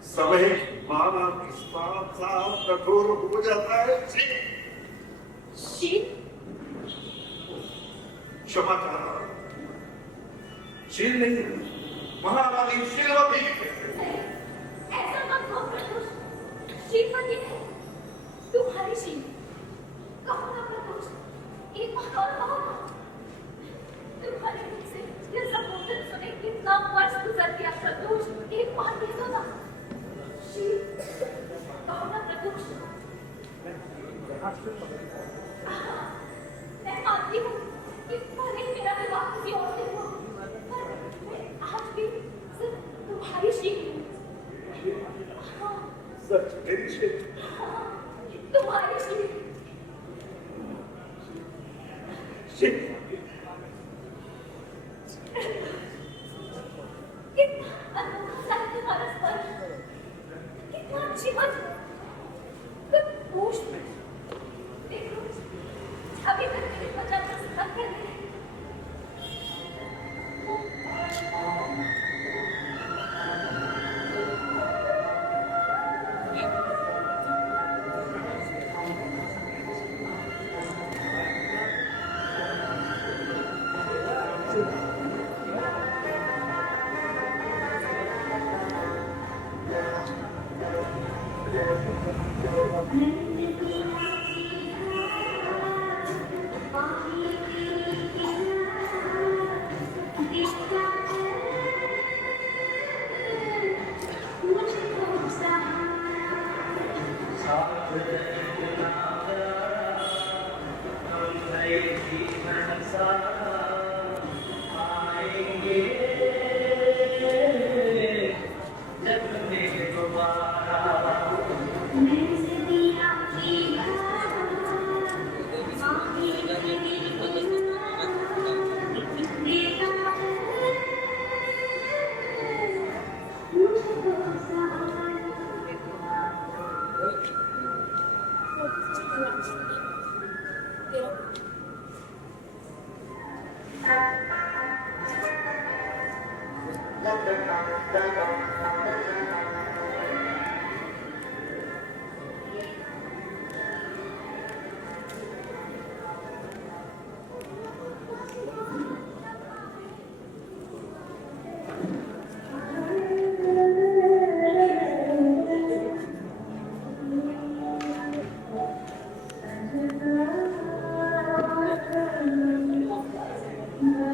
समय माना के साथ साथ कठोर हो जाता है। शील? क्षमा चाहता हूं। शील नहीं, महारानी शीलवती। ऐसा मत कहो प्रभु, श्रीमती है तुम्हारी शील। कहो ना प्रभु, एक बात और कहो ना। तुम्हारे मुख से यह संबोधन सुने कितना वर्ष गुजर गया प्रभु, एक बात कह दो ना। शील कहो ना प्रभु। मैं मानती हूँ कि भले ही मेरा विवाह किसी और से हुआ, पर मैं आज भी सिर्फ तुम्हारी शील हूँ। हाँ, सच मेरी शील। हाँ, तुम्हारी शील। शील। कितना अनोखा सा है तुम्हारा स्पर्श, कितना अच्छी बात। तुम होश में देखो, अभी तक मेरे त्वचा पर स्पर्श कर रही है।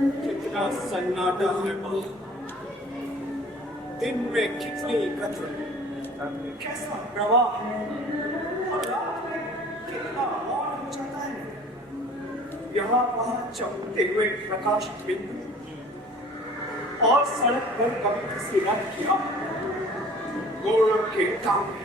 कितना सन्नाटा है बाहर, दिन में कितनी गति, कैसा प्रवाह और रात में कितना मौन हो जाता है। यहाँ वहाँ चमकते हुए प्रकाश बिंदु और सड़क पर कभी किसी रंग किया गोलों के तांबे।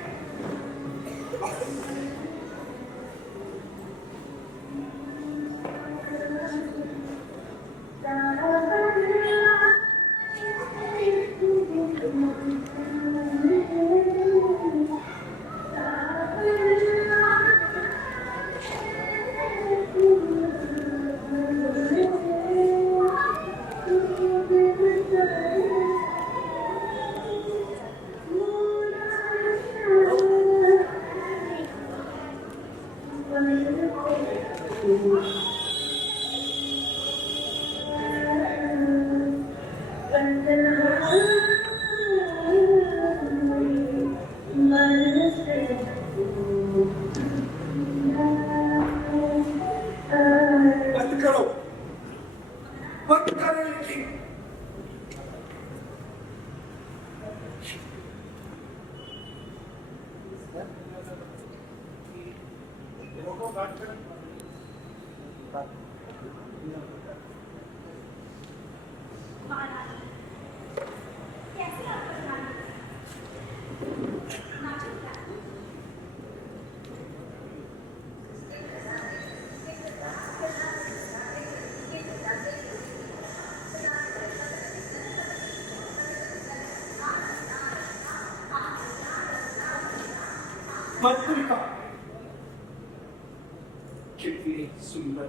बंद करो, बंद करो लेकिन। महाराज, कैसे आप प्रधान नाचो क्या? मधुरिका कितनी सुंदर,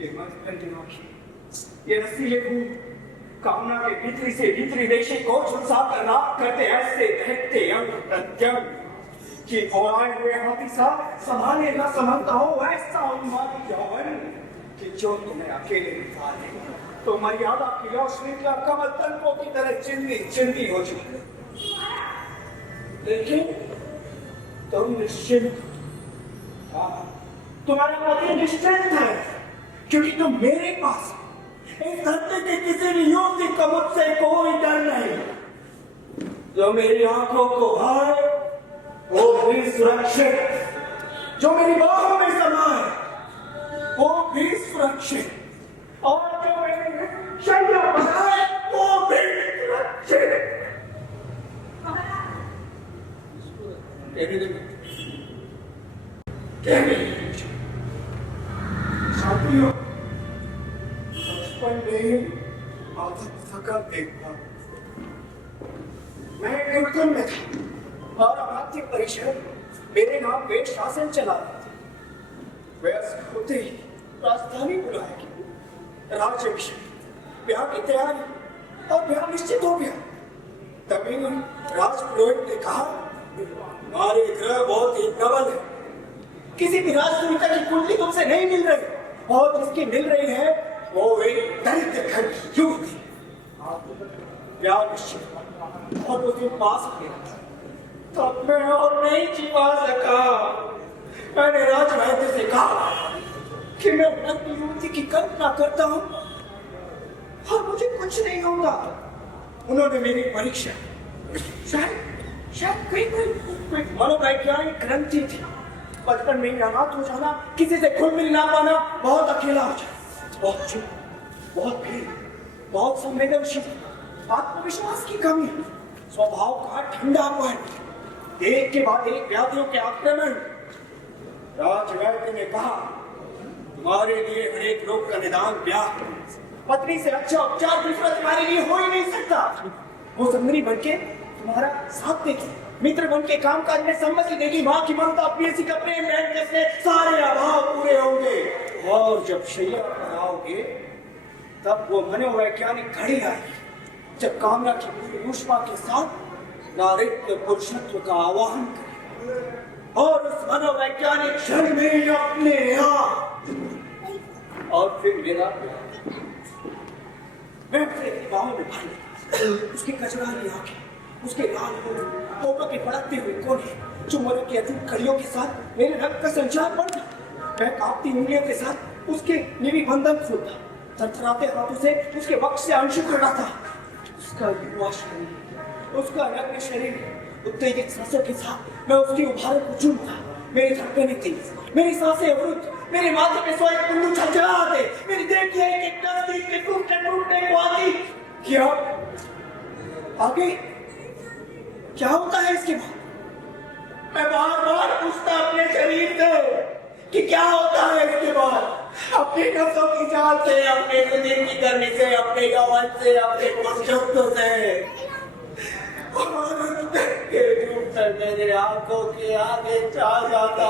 ये मधुर आंखें, ये रसीले फूल, कामना के भीतरी से भीतरी रेशे को झुलसा कर रात करते ऐसे दहकते अंग प्रत्यंग कि घोड़ाए हुए हाथी सा संभाले न संभलता हो ऐसा उन्मादी यौवन कि जो तुम्हें अकेले बिठा ले तो मर्यादा की रोशनी का कमल तलकों की तरह चिंदी चिंदी हो चुकी। लेकिन तुम निश्चिंत, तुम्हारा पति निश्चिंत है क्योंकि तुम मेरे पास इस धरती के किसी भी युवती का मुझसे कोई डर नहीं। जो मेरी आंखों को भाए वो भी सुरक्षित, जो मेरी बाहों में समाए वो भी सुरक्षित, और जो मेरी शैया बनाए वो भी सुरक्षित। साथियों, बचपन में आदत थका देखा मैं गुरुकुल में था और अमात्य परिषद मेरे नाम पे शासन चला रहा था। वयस्क होते ही राजधानी बुलाएगी, राज्याभिषेक, ब्याह की तैयारी और ब्याह निश्चित हो गया। तभी राजपुरोहित ने कहा, हमारे ग्रह बहुत ही प्रबल है, किसी भी राजपुरोहिता की कुंडली तुमसे नहीं मिल रही और जिसकी मिल रही है वो एक दरिद्र घर की युवती। ब्याह निश्चित और उस दिन पास गया तब मैं और नहीं छिपा सका। मैंने राजवैद्य से कहा कि मैं अपनी युवती की कल्पना करता हूँ और मुझे कुछ नहीं होगा। उन्होंने मेरी परीक्षा, शायद कोई मनोवैज्ञानिक ग्रंथि थी। बचपन में ही अनाथ हो जाना, किसी से घुल मिल ना पाना, बहुत अकेला हो जाना, बहुत चुप, बहुत भीड़, बहुत संवेदनशील, आत्मविश्वास की कमी, स्वभाव का ठंडापन, एक के बाद एक व्याधियों के आक्रमण। राजवैद्य ने कहा, तुम्हारे लिए हर एक रोग का निदान ब्याह, पत्नी से अच्छा उपचार दूसरा तुम्हारे लिए हो ही नहीं सकता। वो सुंदरी बनके तुम्हारा साथ देगी, मित्र बन के काम काज में सम्मति देगी, माँ की ममता, प्रेयसी का प्रेम रहन जैसे सारे अभाव पूरे होंगे। और जब शैया पर आओगे तब वो मनोवैज्ञानिक घड़ी आएगी जब कामना की पूरी ऊष्मा के साथ नारित्व पुरुषत्व का आवाहन करें और उस मनोवैज्ञानिक क्षण में अपने आप और फिर मेरा मैं अपने बाहों में भर लेता, उसकी कचरानी आंखें, उसके लाल होठों के फड़कते हुए कोने, चुंबन की अटूट कड़ियों के साथ मेरे रक्त का संचार बढ़ता। मैं कांपती उंगलियों के साथ उसके निरी बंधन खोलता, थरथराते हाथों से उसके वक्त से अंशु कर रहा था। उसका युवा शरीर, उसका नग्न शरीर, उत्तेजित सांसों के साथ मैं उसकी उभारों को चूमता। मेरी धड़कनें तेज, मेरी सांसें अवरुद्ध, मेरे माथे पे सोए कुल्लू छलछलाते, मेरी देह की एक नजदीक के टूटने को आती। क्या आगे क्या होता है इसके बाद? मैं बार बार पूछता अपने शरीर से कि क्या होता है इसके बाद। अपने नसों की जाल से, अपने शरीर की गर्मी से, अपने यौवन से, अपने पुरुषत्व से, और के रूप में मेरे आंखों के आगे छा जाता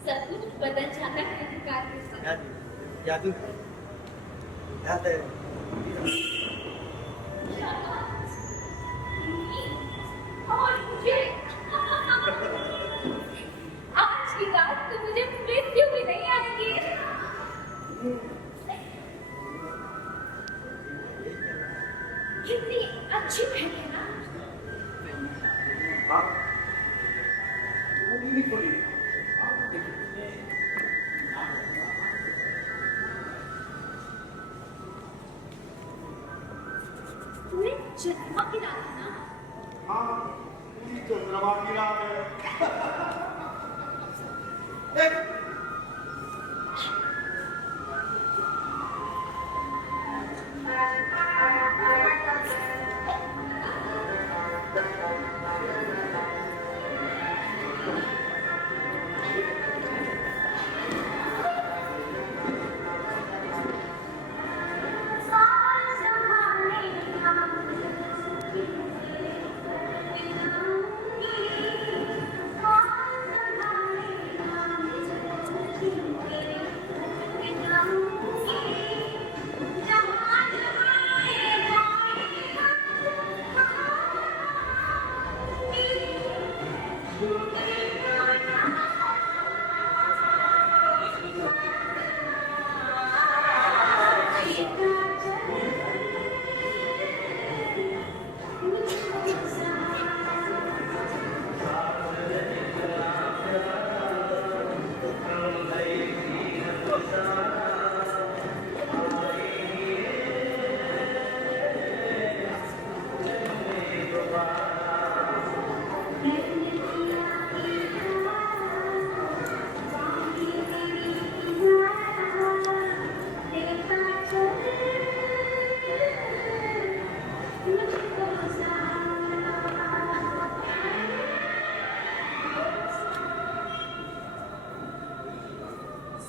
सब कुछ बदल जाता है अधिकार के साथ। जादू जाते और मुझे आज की रात तो मुझे मृत्यु भी नहीं आएगी। कितनी अच्छी बहन है ना। पूरे चंद्रमा की रात है ना। चंद्रमा की रात है।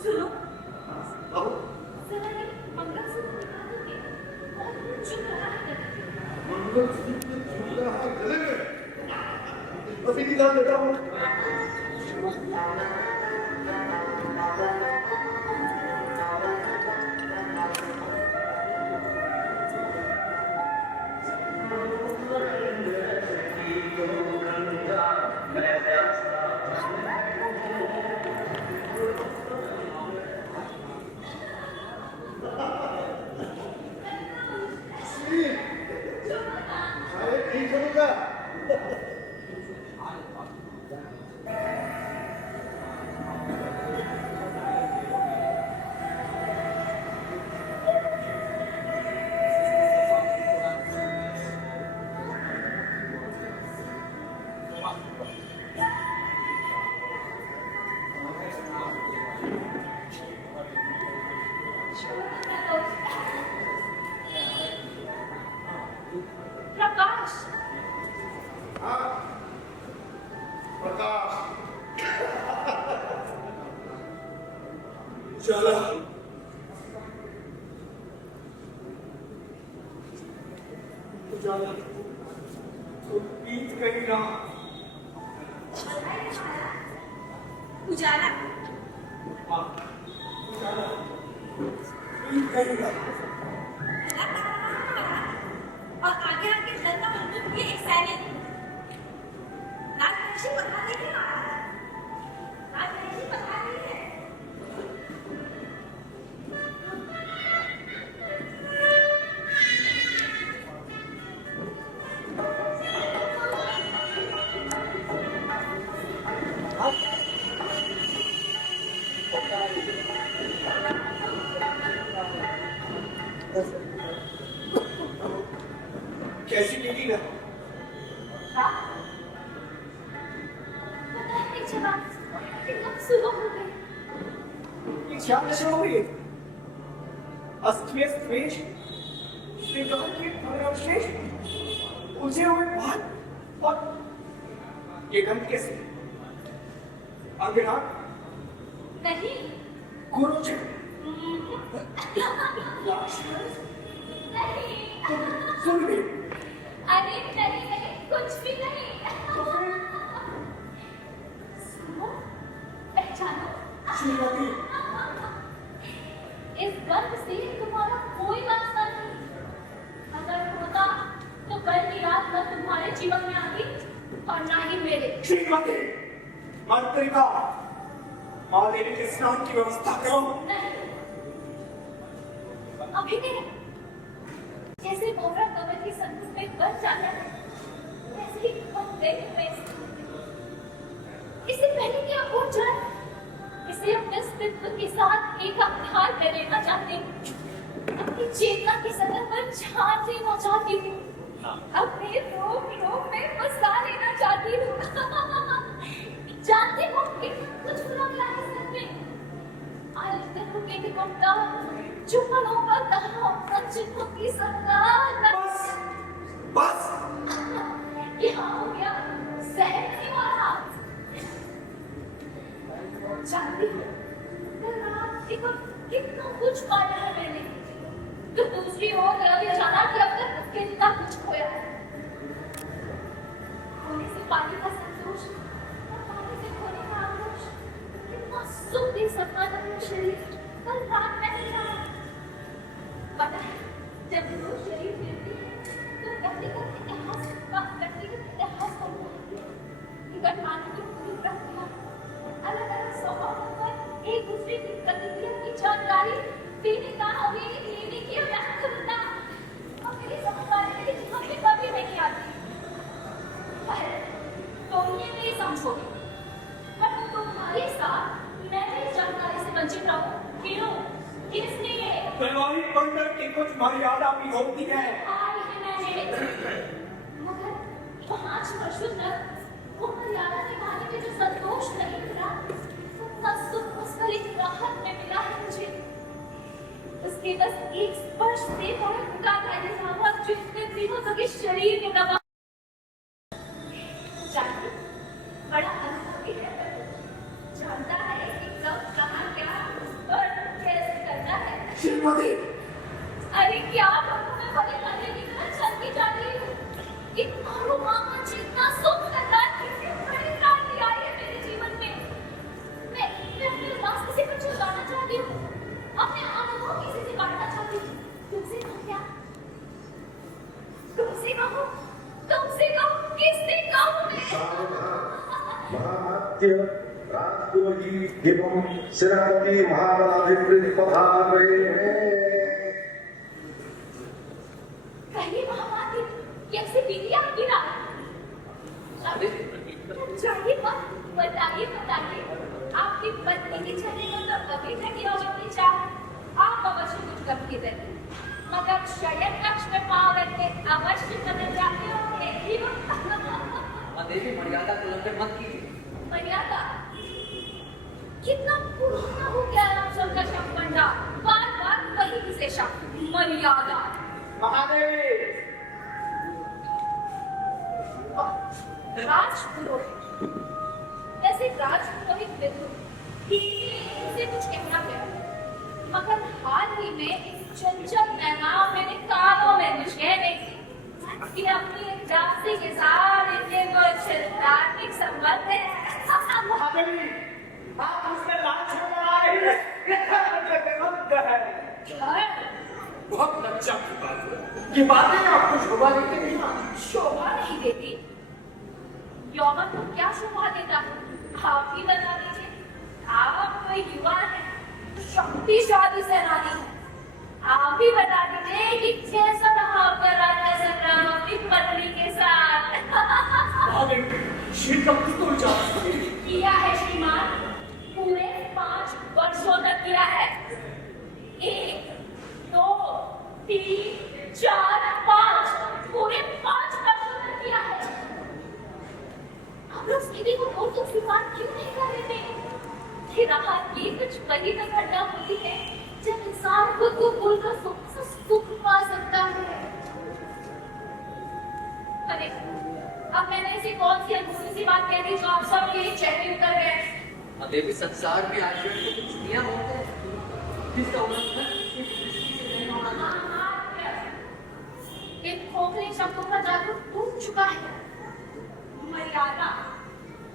सुनो, जरा ये मंगलसूत्र दिखा दोगे? और चुप रहा प्रकाश, हाँ प्रकाश चलो उजाला तो बीत गई ना। उजाला, हाँ उजाला बीत गई ना। और आगे आगे लड़का बंदूक के एक सैनिक राजवंशी बता देंगे राजवंशी बता रही है। कैसी बीती ना। पता नहीं चला कि कब सुबह हो गई। ये क्या नशा हो रही है? अस्तव्यस्त वेश, श्रृंगार के भरवशेष, उलझे हुए बाल और ये गंध कैसे? अंगना, नहीं, गुरुजी, लक्ष्मण, नहीं, सुन ले। अरे नहीं नहीं, कुछ भी नहीं। तो फिर सुनो, पहचानो, श्रीमती, इस गंध से तुम्हारा कोई वास्ता नहीं। अगर होता तो कल की रात न तुम्हारे जीवन में आती और ना ही मेरे। श्रीमती, मंत्रिका, माँ देवी के स्नान की व्यवस्था करो। नहीं, अभी नहीं। जैसे मोहरा कमर की संदूक में बन जाता है, वैसे ही बन गई मैं। इससे पहले कि आप उठ जाए, इसे अपने अस्तित्व के साथ एक आधार में लेना चाहती हूँ। अपनी चेतना की सतह पर झांक लेना चाहती हूँ। अपने रोम रोम में बसा लेना चाहती हूँ। जानती हूँ कि कुछ बुरा क्या है सच में। आलिंगन के निकटता, चुम्बनों का तनाव, प्रचिन्हों की सरकार। बस, बस, क्या हो गया? सहन नहीं वाला। जानती हूँ, कल रात के वक्त कितना कुछ पाया है मैंने, तो दूसरी ओर यह जाना कि अब तक कितना कुछ खोया है। खोने से पाने का संतोष और पाने से खोने का आक्रोश, कितना सुख दे सकता था मेरा शरीर कल रात मैंने जाना। पता है, जब वो शरीर गिरती है तो व्यक्तिगत इतिहास बनता है। घटनाओं की पूरी प्रक्रिया, अलग-अलग स्वभावों पर एक दूसरे की प्रतिक्रिया की जानकारी देने का हमें लेने की व्याख्या और मेरी समझदारी में हमें कभी नहीं आती। तो ये मेरी समझोगे, पर तुम्हारे साथ मैं भी जानकारी से वंचित रहूं। क्यों? किसलिए? वैवाहिक बंधन की कुछ मर्यादा भी होती है। आई है मैंने, मगर 5 वर्षों तक वो मर्यादा निभाने में जो संतोष नहीं मिला, उतना सुख उसका एक राहत में मिला है मुझे। उसके बस एक स्पर्श से और उनका कार्य हुआ जो इतने दिनों तक इस शरीर में दबा। जानती, बड़ा अनुभवी है, जानता है कि कब कहाँ क्या और कैसे करना है। श्रीमती, अरे क्या करूं मैं, बड़े करने की तरह चलती जा रही हूँ। इतना रोमांच, इतना सुख करना, कितनी बड़ी क्रांति आई है मेरे जीवन में। मैं अपने रास्ते से कुछ छुड़ाना चाहती हूँ, अपने अनुभव किसी से बांटना चाहती हूँ। तुमसे कहूँ क्या? तुमसे कहूँ, तुमसे कहूँ, किससे कहूँ मैं? महामात्य राजद्रोही एवं सेनापति महाबलाधिकृत पधार रहे हैं। कहिए महामाती, कैसे बीती आपकी रात? जाइए मत, बताइए बताइए। आपकी पत्नी के चलने को तो कभी न किया होती चाह। आप अवश्य कुछ करके देते, मगर शयन कक्ष में पाँव रखते अवश्य बदल जाते होंगे। माँ देवी, मर्यादा का उल्लंघन मत कीजिए। मर्यादा कितना पुराना हो गया आप सबका शब्द भंडार। बार बार मर्यादा। महादेवी राजपुरोहित, ऐसे राजपुरोहित विरुद्ध इनसे कुछ कहना गया, मगर हाल ही में इस चंचल नैना मेरे कानों में कुछ कह रही थी कि अपनी एक दासी के साथ इनके कुछ धार्मिक संबंध है। महादेवी आप उससे लाज छोड़ आ रही है, विरुद्ध है। बहुत लज्जा की बात है। ये बातें आपको शोभा देती नहीं ना? शोभा नहीं देती? यौवन को क्या शोभा देता है? आप ही बता दीजिए। आप कोई युवा है, शक्तिशाली सेनानी है, आप ही बता दीजिए कि कैसा रहा आपका राज्य संग्राम अपनी पत्नी के साथ। श्री कपूर को विचार किया है श्रीमान, पूरे 5 वर्षों तक किया है। 1, 2, 3, 4, 5 पूरे 5 वर्षों तक किया है। आप लोग स्थिति को और तो स्वीकार क्यों नहीं कर लेते? कि राहत की कुछ वही तो घटना होती है जब इंसान खुद को भूलकर सुख पा सकता है। अरे अब मैंने ऐसी कौन सी अनहोनी सी बात कह दी जो आप सब के चेहरे उतर गए? देवी, संसार में आचरण के कुछ नियम होते हैं जिसका उल्लंघन इस दृष्टि से नहीं होना चाहिए। इन खोखले शब्दों का जादू टूट चुका है। मर्यादा,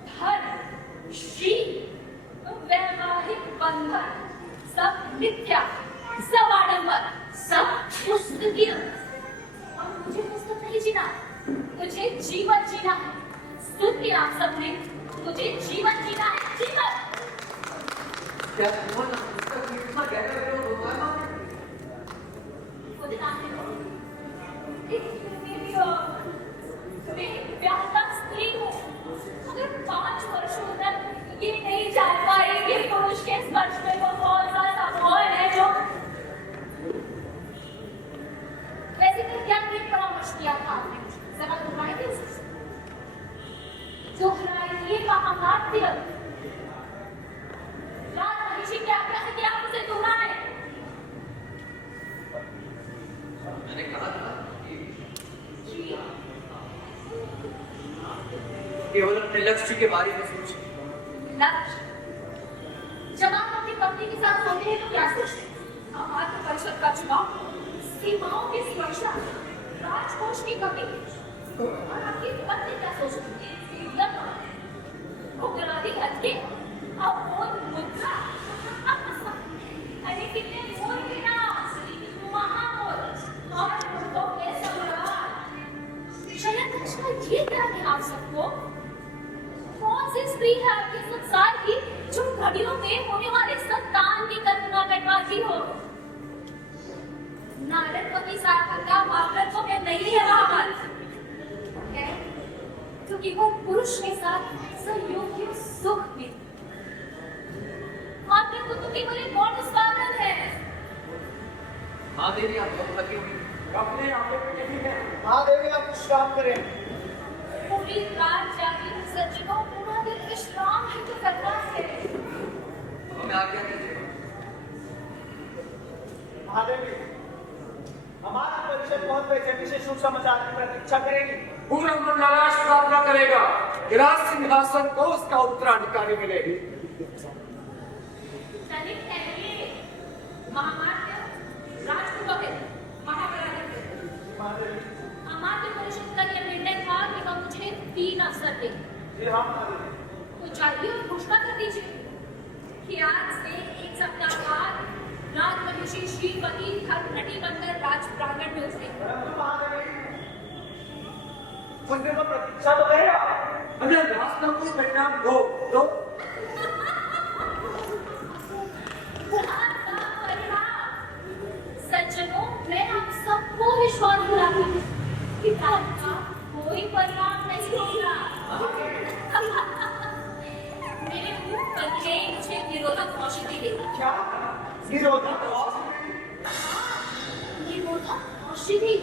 धर्म, शील, वैवाहिक बंधन सब मिथ्या, सब आडंबर, सब पुस्तकीय। और मुझे पुस्तक नहीं जीना, मुझे जीवन जीना है। सुन लिया आप सबने, मुझे जीवन जीना है, जीवन। क्या तुम्हारा पुस्तक में इतना गहरा विरोध होता है माँ? खुदा ने मैं व्याहता स्त्री हूँ, अगर 5 वर्षों तक ये नहीं जान पाई कि पुरुष के स्पर्श में वो कौन सा सम्मान है जो। वैसे तो क्या परामर्श किया था आपने? जरा दोहराइए, दोहराइए महानाट्य। राजमहिषी क्या कहा कि आप उसे दोहराए? मैंने कहा था कि केवल अपने लक्ष्य के बारे में सोचिए। लक्ष्य? जब आप अपनी पत्नी के साथ सोते हैं तो क्या सोचते हैं? आत्म परिषद का चुनाव, सीमाओं की सुरक्षा, राजकोष की कमी। और आपकी पत्नी क्या सोचती है? उग्रादी हत्या, अबोध मुद्रा। अरे कितने मूर्ख विनाश, महामूर्ख और मूर्खों के सम्राट। शायद अच्छा ये क्या है आप सबको? कौन सी स्त्री है आपके संसार की जो घड़ियों में होने वाले संतान की कल्पना करवाती हो? नारदवती सार्थकता मातृत्व में नहीं है महामत, क्योंकि वो पुरुष के साथ सहयोगी सुख में। मातृत्व तो केवल एक गौण उत्पादन है। हाँ देवी, आप बहुत थकी हुई, अपने आप पे नहीं है। महादेवी आप विश्राम करें। पूरी रात जागी सज्जनों, पूरा दिन विश्राम ही तो करना है। हमें आज्ञा दीजिए। महादेवी हमारा परिषद बहुत बेचैनी से शुभ समाचार की प्रतीक्षा करेगी। पूरा मन नाराज प्रार्थना करेगा कि राज सिंहासन को उसका उत्तराधिकारी मिले। तनिक ठहरिए। महामात्य, राजपुरोहित, महापराक्रमी, महादेवी अमात्य परिषद का यह निर्णय था कि वह मुझे 3 अवसर दे। जी हाँ महादेवी। तो जाइए और घोषणा कर दीजिए कि आज से 1 सप्ताह बाद राजमहिषी श्रीमती धर्मनटी बनकर राज प्रांगण में उतरे। परंतु महादेवी कुछ दिन तो प्रतीक्षा तो करेगा। अगर रास्ता को परिणाम हो तो सज्जनों, मैं आप सबको विश्वास दिलाती हूँ कि धर्म का कोई परिणाम नहीं होगा। मेरे मुंह पर मुझे निरोधक औषधि देगी। क्या निरोधक निरोधक औषधि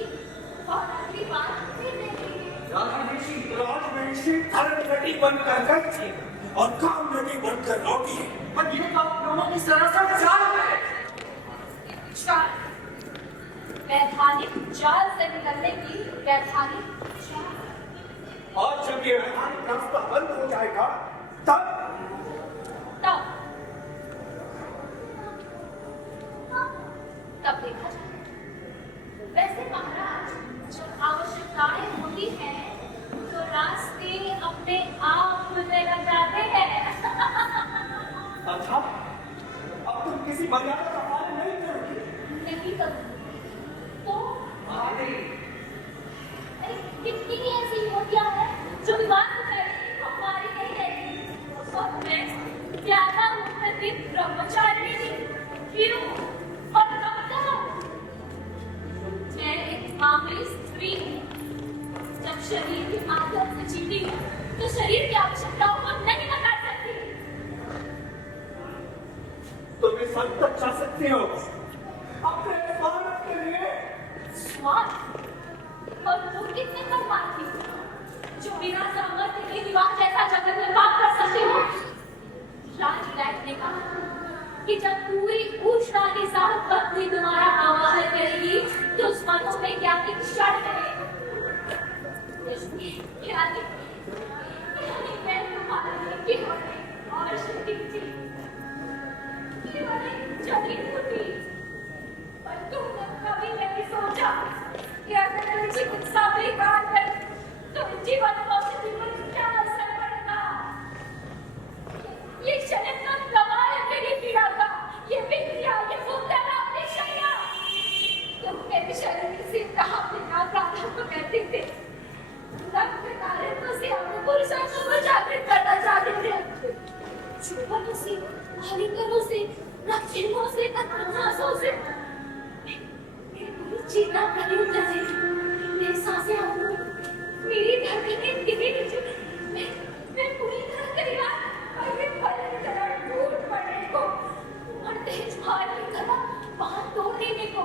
और अगली बार फिर देखेंगे। राजमहिषी धर्मघटी बनकर गई थी और कामनटी बनकर लौटी है। पर ये तो आप लोगों की सरासर चाल है। चाल? जाल से निकलने की वैधानिक और जब ये वैधानिक रास्ता बंद हो जाएगा तब तब देखा जाए। वैसे महाराज, जब आवश्यकताएं होती हैं तो रास्ते अपने आप खुलने लग जाते हैं। अच्छा, अब तुम किसी मर्यादा का पालन नहीं करोगे। नहीं करूंगी तो अरे कितनी ऐसी युवतियां हैं जो विवाह से पहले हमारी नहीं रहती और मैं ज्यादा प्रतिदिन ब्रह्मचारिणी थी। क्यों और कब तक? मैं एक मामूली स्त्री हूँ। जब शरीर की आदत से जीती हूँ तो शरीर की आवश्यकताओं को नहीं नकार सकती। तुम इस हद तक जा सकते हो अपने स्वार्थ के लिए। स्वार्थ? और तुम कितने कम मानती हो जो बिना सामर्थ्य के विवाह जैसा जगत निर्वाह कर सकते हो? राजलैट ने कहा कि जब पूरी उष्णा के साथ पत्नी तुम्हारा आवाहन करेगी तो उस मनों में क्या क्षण करेगी। मैं तुम्हारे केवल और शक्ति थी, केवल जगी थी, पर तुमने कभी नहीं सोचा कि अगर चिकित्सा बेकार है तो जीवन औषधि पर क्या असर पड़ेगा। ये शरीर कमाल मेरी पीड़ा का, ये विक्रिया, ये फुंकना अपनी शैया। तुम मेरे शरीर से कहा बिना प्रारंभ करते थे, रक्त कार्य से अपने पुरुषार्थों को जागृत करना चाहते थे। चुप्पनों से, आलिंगनों से, रक्षणों से, तत्प्रसासों से चेतना प्रयुक्त रहे। मेरी सांसें आऊं, मेरी धड़कनें तेज, मैं पूरी तरह तैयार और ये फलन तरह टूट पड़ने को और तेज भार की तरह बांध तोड़ देने को,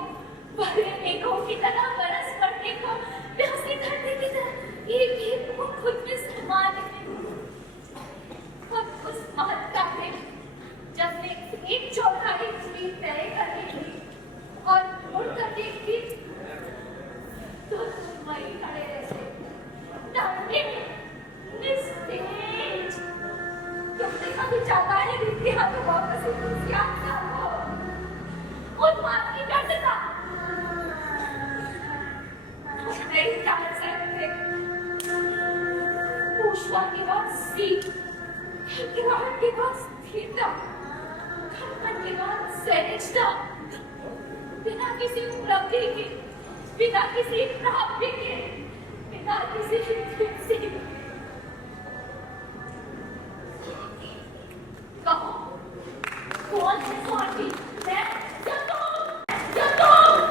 भरे मेघों की तरह बरस पड़ने को, प्यासी धरती की तरह एक एक को खुद में समा लेने को। अब उस महत्ता में जब मैं एक चौथाई दूरी तय कर ली और मुड़ कर देखती तो तुम वहीं खड़े रहते, डरने, निस्तेज। तुमने कभी चाहता है कि हाथों वापस से याद ना हो उन्माद की दर्दता नहीं जान सकते। ऊष्मा के बाद सीख, गिरावट के बाद स्थिरता, खटपट के बाद सहजता, बिना किसी उपलब्धि के, बिना किसी प्राप्ति के, बिना किसी तृप्ति के। कहो, कौन से स्वार्थी? मैं या तुम? या तुम?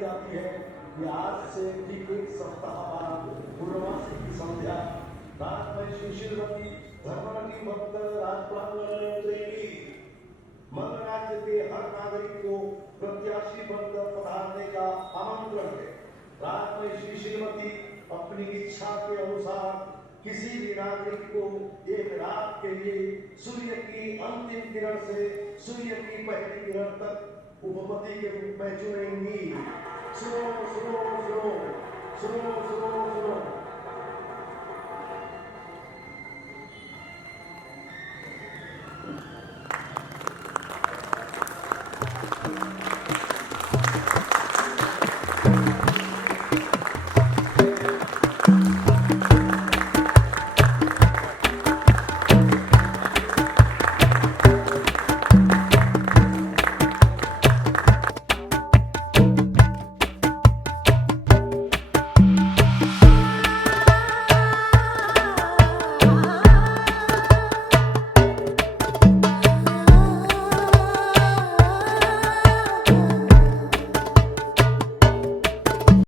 जाती है कि आज से ठीक एक सप्ताह बाद पूर्णमासी की संध्या रात में सुशीलवती धर्मवती भक्त राजप्रांगण में उतरेगी। मध्य राज्य के हर नागरिक को प्रत्याशी बनकर पधारने का आमंत्रण है। रात में सुशीलवती अपनी इच्छा के अनुसार किसी भी नागरिक को एक रात के लिए सूर्य की अंतिम किरण से सूर्य की पहली किरण तक उपपति के रूप में चुनेंगी। सुनो सुनो सुनो सुनो सुनो